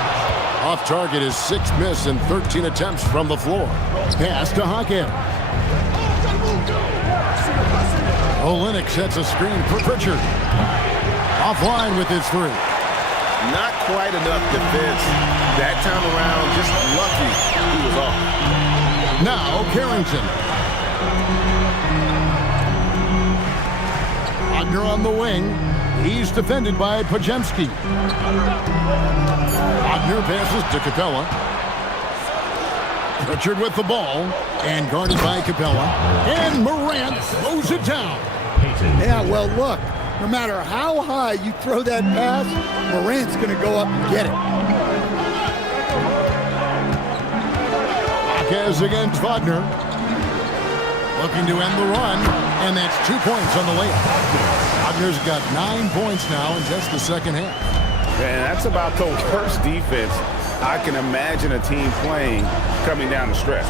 Off target is 6th miss and 13 attempts from the floor. Pass to Jaquez. Olynyk sets a screen for Pritchard. Offline with his 3. Not quite enough defense that time around. Just lucky he was off. Now Carrington. Wagner on the wing. He's defended by Podziemski. Wagner passes to Capella. Pritchard with the ball. And guarded by Capella. And Morant throws it down. Yeah, well, look. No matter how high you throw that pass, Morant's going to go up and get it. Jaquez against Wagner. Looking to end the run. And that's 2 points on the layup. Wagner's got 9 points now in just the second half. And that's about the worst defense I can imagine a team playing coming down the stretch.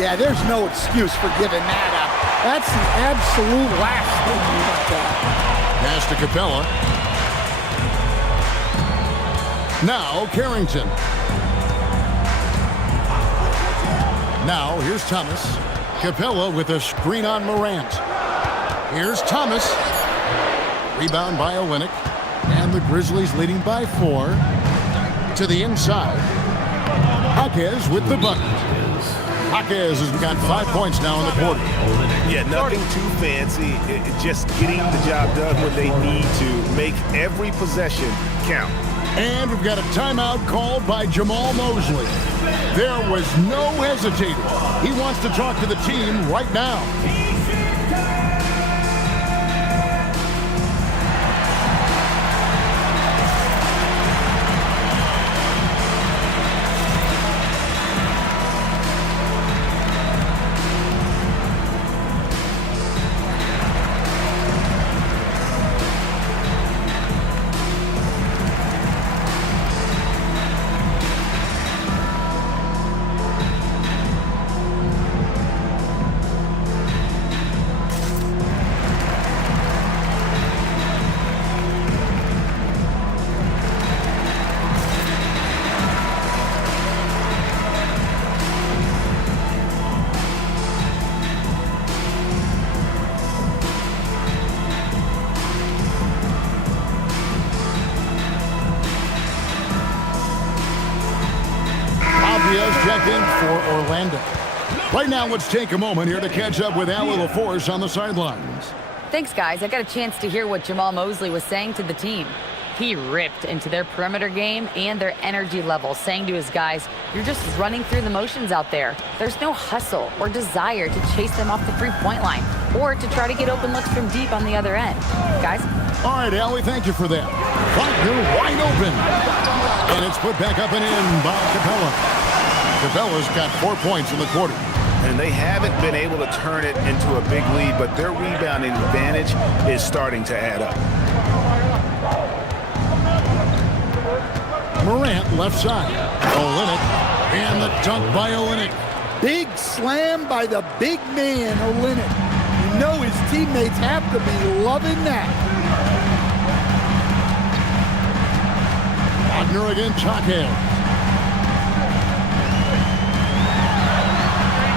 Yeah, there's no excuse for giving that up. That's the absolute last thing you want to have. Pass to Capella. Now Carrington. Now here's Thomas. Capella with a screen on Morant. Here's Thomas. Rebound by Olynyk. And the Grizzlies leading by 4. To the inside. Jaquez with the bucket. Jaquez has got 5 points now in the quarter. Yeah, nothing too fancy. Just getting the job done when they need to. Make every possession count. And we've got a timeout called by Jamal Mosley. There was no hesitating. He wants to talk to the team right now. Diaz checked in for Orlando. Right now, let's take a moment here to catch up with Allie LaForce on the sidelines. Thanks, guys. I got a chance to hear what Jamal Mosley was saying to the team. He ripped into their perimeter game and their energy level, saying to his guys, you're just running through the motions out there. There's no hustle or desire to chase them off the three-point line or to try to get open looks from deep on the other end. Guys? All right, Allie, thank you for that. Wagner wide open. And it's put back up and in by Capella. Capella's got 4 points in the quarter. And they haven't been able to turn it into a big lead, but their rebounding advantage is starting to add up. Morant left side. Olynyk. And the dunk by Olynyk. Big slam by the big man, Olynyk. You know his teammates have to be loving that. Wagner against Jaquez.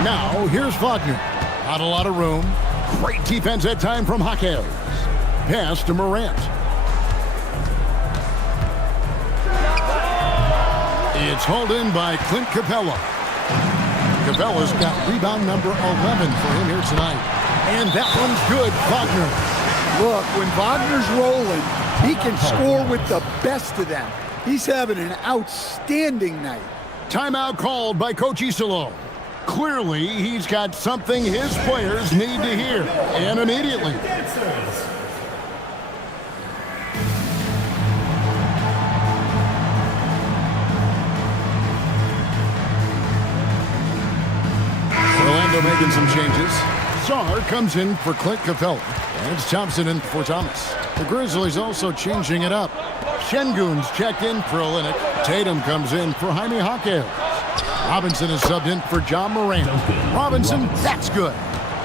Now, here's Wagner. Not a lot of room. Great defense that time from Jaquez. Pass to Morant. It's hauled in by Clint Capella. Capella's got rebound number 11 for him here tonight. And that one's good, Wagner. Look, when Wagner's rolling, he can score with the best of them. He's having an outstanding night. Timeout called by Coach Isolo. Clearly, he's got something his players need to hear, and immediately. Orlando making some changes. Sarr comes in for Clint Capella, and it's Thompson in for Thomas. The Grizzlies also changing it up. Şengün's checked in for Olynyk. Tatum comes in for Jaime Jaquez. Robinson is subbed in for Ja Morant. Robinson, that's good.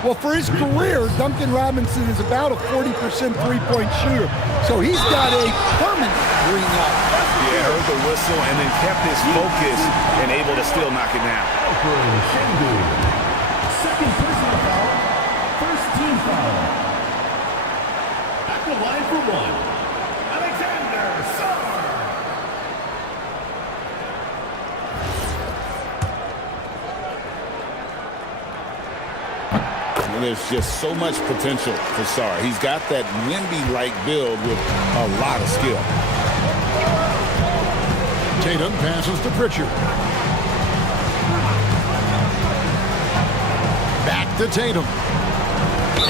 Well, for his career, Duncan Robinson is about a 40% three-point shooter. So he's got a permanent green light. Yeah, heard the whistle and then kept his focus and able to still knock it down. Second personal foul. First team foul. At the line for one. Alexander Sarr. There's just so much potential for Sarr. He's got that Wemby-like build with a lot of skill. Tatum passes to Pritchard. Back to Tatum.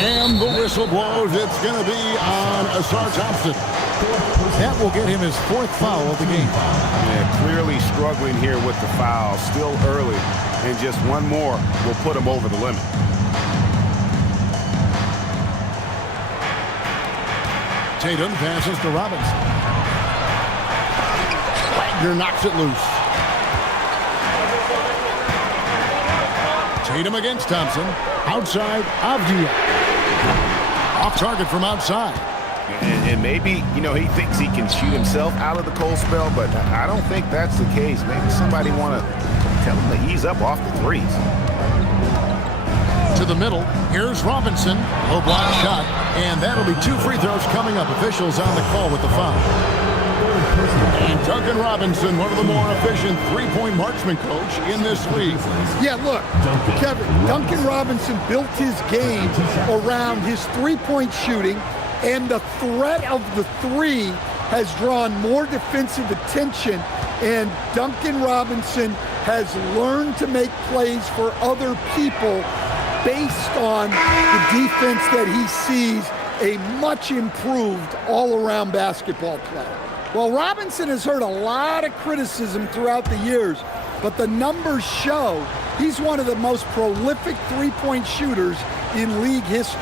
And the whistle blows. It's going to be on Ausar Thompson. That will get him his 4th foul of the game. Yeah, clearly struggling here with the foul. Still early. And just one more will put him over the limit. Tatum passes to Robinson. Wagner knocks it loose. Tatum against Thompson. Outside, Avdija. Off target from outside. And maybe, you know, he thinks he can shoot himself out of the cold spell, but I don't think that's the case. Maybe somebody want to tell him to ease up off the threes. To the middle. Here's Robinson. Low block shot. And that'll be 2 free throws coming up. Officials on the call with the foul. And Duncan Robinson, one of the more efficient three-point marksman coach in this league. Yeah, look, Kevin, Duncan Robinson built his game around his three-point shooting, and the threat of the three has drawn more defensive attention, and Duncan Robinson has learned to make plays for other people based on the defense that he sees a much improved all-around basketball play. Well, Robinson has heard a lot of criticism throughout the years, but the numbers show he's one of the most prolific three-point shooters in league history.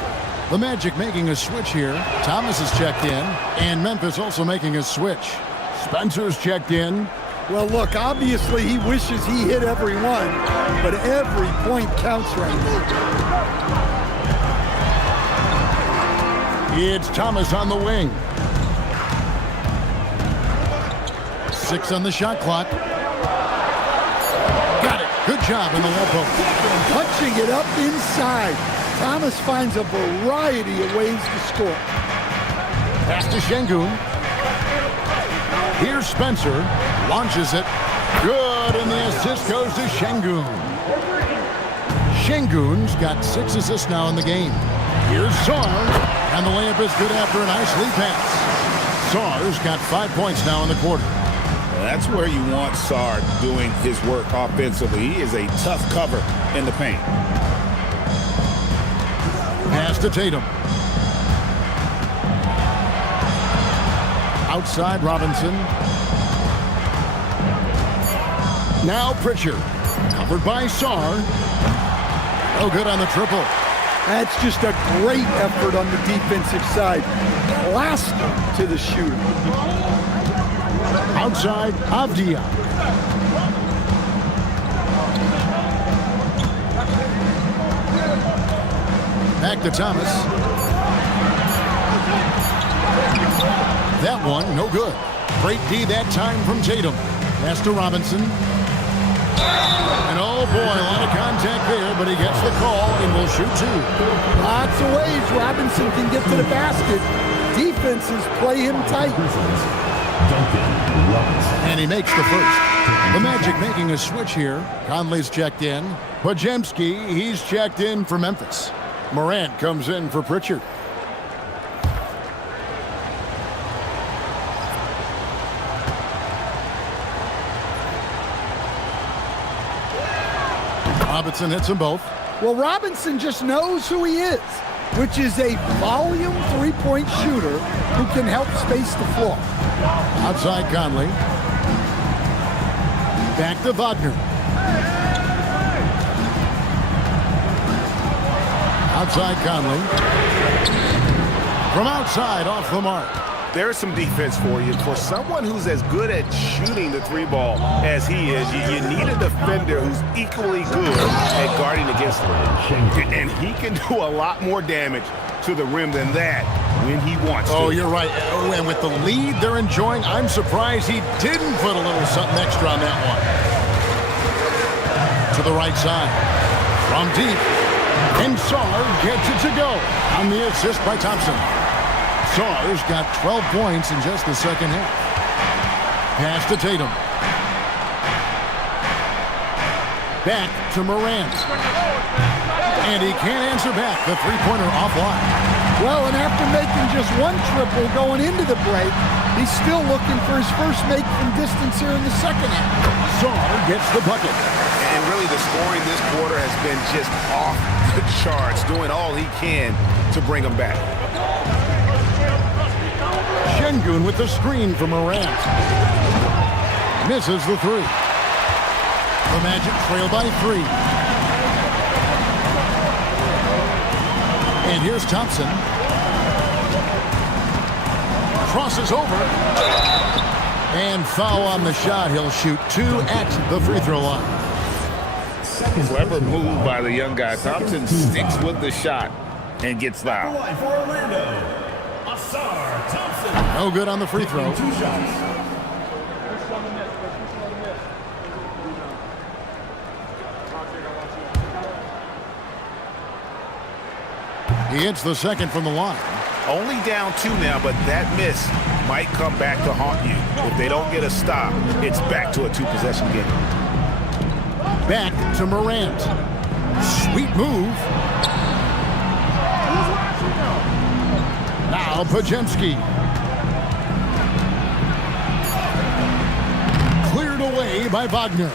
The Magic making a switch here. Thomas is checked in, and Memphis also making a switch. Spencer's checked in. Well, look, obviously he wishes he hit every one, but every point counts right now. It's Thomas on the wing. 6 on the shot clock. Got it. Good job in the low post. Punching it up inside. Thomas finds a variety of ways to score. Pass to Şengün. Here's Spencer. Launches it. Good, and the assist goes to Şengün. Şengün's got 6 assists now in the game. Here's Sarr, and the layup is good after a nice lead pass. Sarr's got 5 points now in the quarter. That's where you want Sarr doing his work offensively. He is a tough cover in the paint. Pass to Tatum. Outside Robinson. Now Pritchard. Covered by Sarr. Oh, good on the triple. That's just a great effort on the defensive side. Blaster to the shooter. Outside Avdia. Back to Thomas. That one, no good. Great D that time from Tatum. Pass to Robinson. And oh boy, a lot of contact there, but he gets the call and will shoot 2. Lots of ways Robinson can get to the basket. Defenses play him tight. And he makes the first. The Magic making a switch here. Conley's checked in. Podziemski, he's checked in for Memphis. Morant comes in for Pritchard. Robinson hits them both. Well, Robinson just knows who he is, which is a volume three-point shooter who can help space the floor. Outside Conley. Back to Wagner. Outside Conley. From outside, off the mark. There's some defense for you. For someone who's as good at shooting the 3-ball as he is, you need a defender who's equally good at guarding against him. And he can do a lot more damage to the rim than that when he wants to. Oh, you're right. Oh, and with the lead they're enjoying, I'm surprised he didn't put a little something extra on that one. To the right side. From deep. And Sarr gets it to go on the assist by Thompson. Sarr's got 12 points in just the second half. Pass to Tatum. Back to Morant. And he can't answer back. The three-pointer offline. Well, and after making just one triple going into the break, he's still looking for his first make from distance here in the second half. Sarr gets the bucket. And really the scoring this quarter has been just off the charts, doing all he can to bring them back. Şengün with the screen for Morant. Misses the 3. The Magic trail by 3. And here's Thompson. Crosses over. And foul on the shot. He'll shoot 2 at the free throw line. Clever move by the young guy. Thompson sticks with the shot and gets fouled. No good on the free throw. He hits the second from the line. Only down 2 now, but that miss might come back to haunt you. If they don't get a stop, it's back to a 2-possession game. Back to Morant. Sweet move. Now Podziemski. Cleared away by Wagner.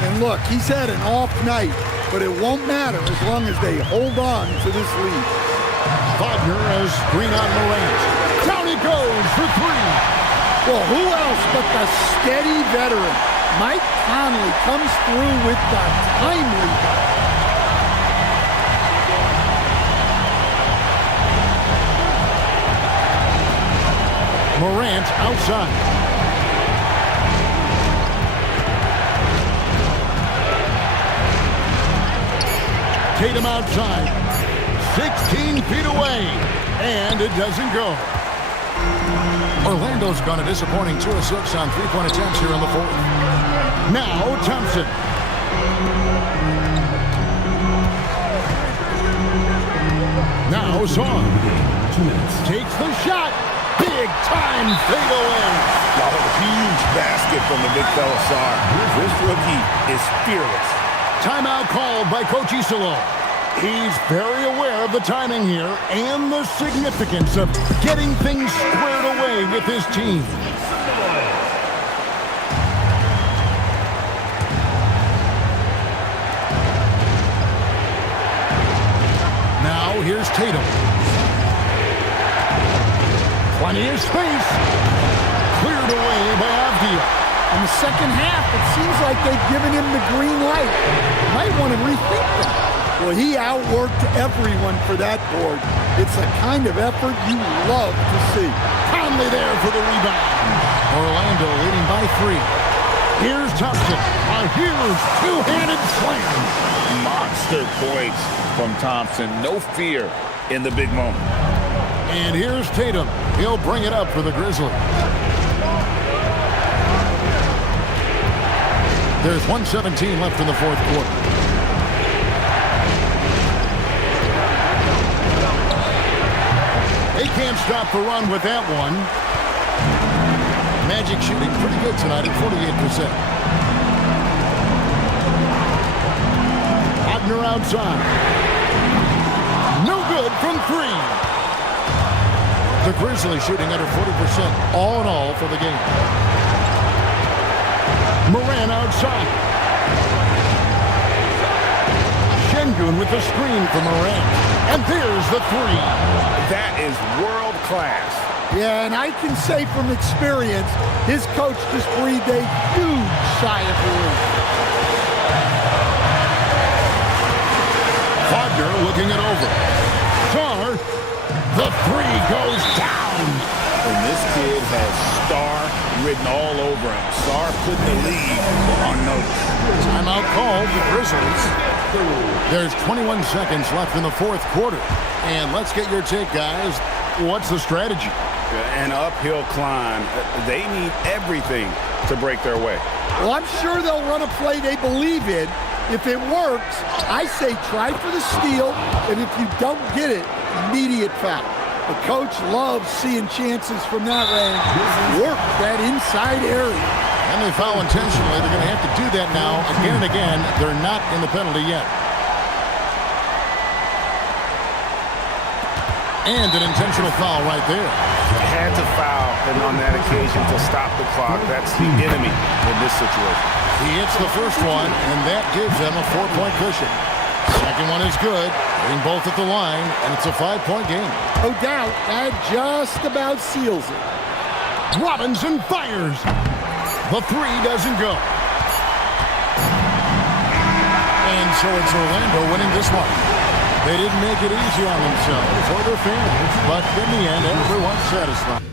And look, he's had an off night, but it won't matter as long as they hold on to this lead. Wagner has screen on Morant. Down he goes for 3. Well, who else but the steady veteran? Mike Conley comes through with the timely ball. Morant outside. Tatum outside. 16 feet away. And it doesn't go. Orlando's gone a disappointing 2 of 6 on 3-point attempts here in the 4th. Now Thompson. Now Sarr. Takes the shot. Big time fadeaway. A huge basket it from the big fella Sarr. This rookie is fearless. Timeout called by Coach Iserlohn. He's very aware of the timing here and the significance of getting things squared away with his team. Now here's Tatum. Plenty of space. Cleared away by Avdija. In the second half, it seems like they've given him the green light. Might want to rethink that. Well, he outworked everyone for that board. It's a kind of effort you love to see. Conley there for the rebound. Orlando leading by 3. Here's Thompson. A huge two-handed slam. Monster points from Thompson. No fear in the big moment. And here's Tatum. He'll bring it up for the Grizzlies. There's 1:17 left in the fourth quarter. They can't stop the run with that one. Magic shooting pretty good tonight at 48%. Wagner outside. No good from 3. The Grizzlies shooting under 40% all in all for the game. Moran outside. Şengün with the screen for Moran. And there's the 3. That is world class. Yeah, and I can say from experience, his coach just breathed a huge sigh of relief. Wagner looking it over. Sarr, the 3 goes down. And this kid has star written all over him. Sarr putting the lead on notice. Timeout called the Grizzlies. There's 21 seconds left in the fourth quarter. And let's get your take, guys. What's the strategy? An uphill climb. They need everything to break their way. Well, I'm sure they'll run a play they believe in. If it works, I say try for the steal, and if you don't get it, immediate foul. The coach loves seeing chances from that range. Work that inside area. And they foul intentionally. They're going to have to do that now again and again. They're not in the penalty yet. And an intentional foul right there. Had to foul, and on that occasion to stop the clock. That's the enemy in this situation. He hits the first one, and that gives them a 4-point cushion. Second one is good. Getting both at the line, and it's a 5-point game. No doubt, that just about seals it. Robinson fires. The 3 doesn't go. And so it's Orlando winning this one. They didn't make it easy on themselves or their fans, but in the end, everyone's satisfied.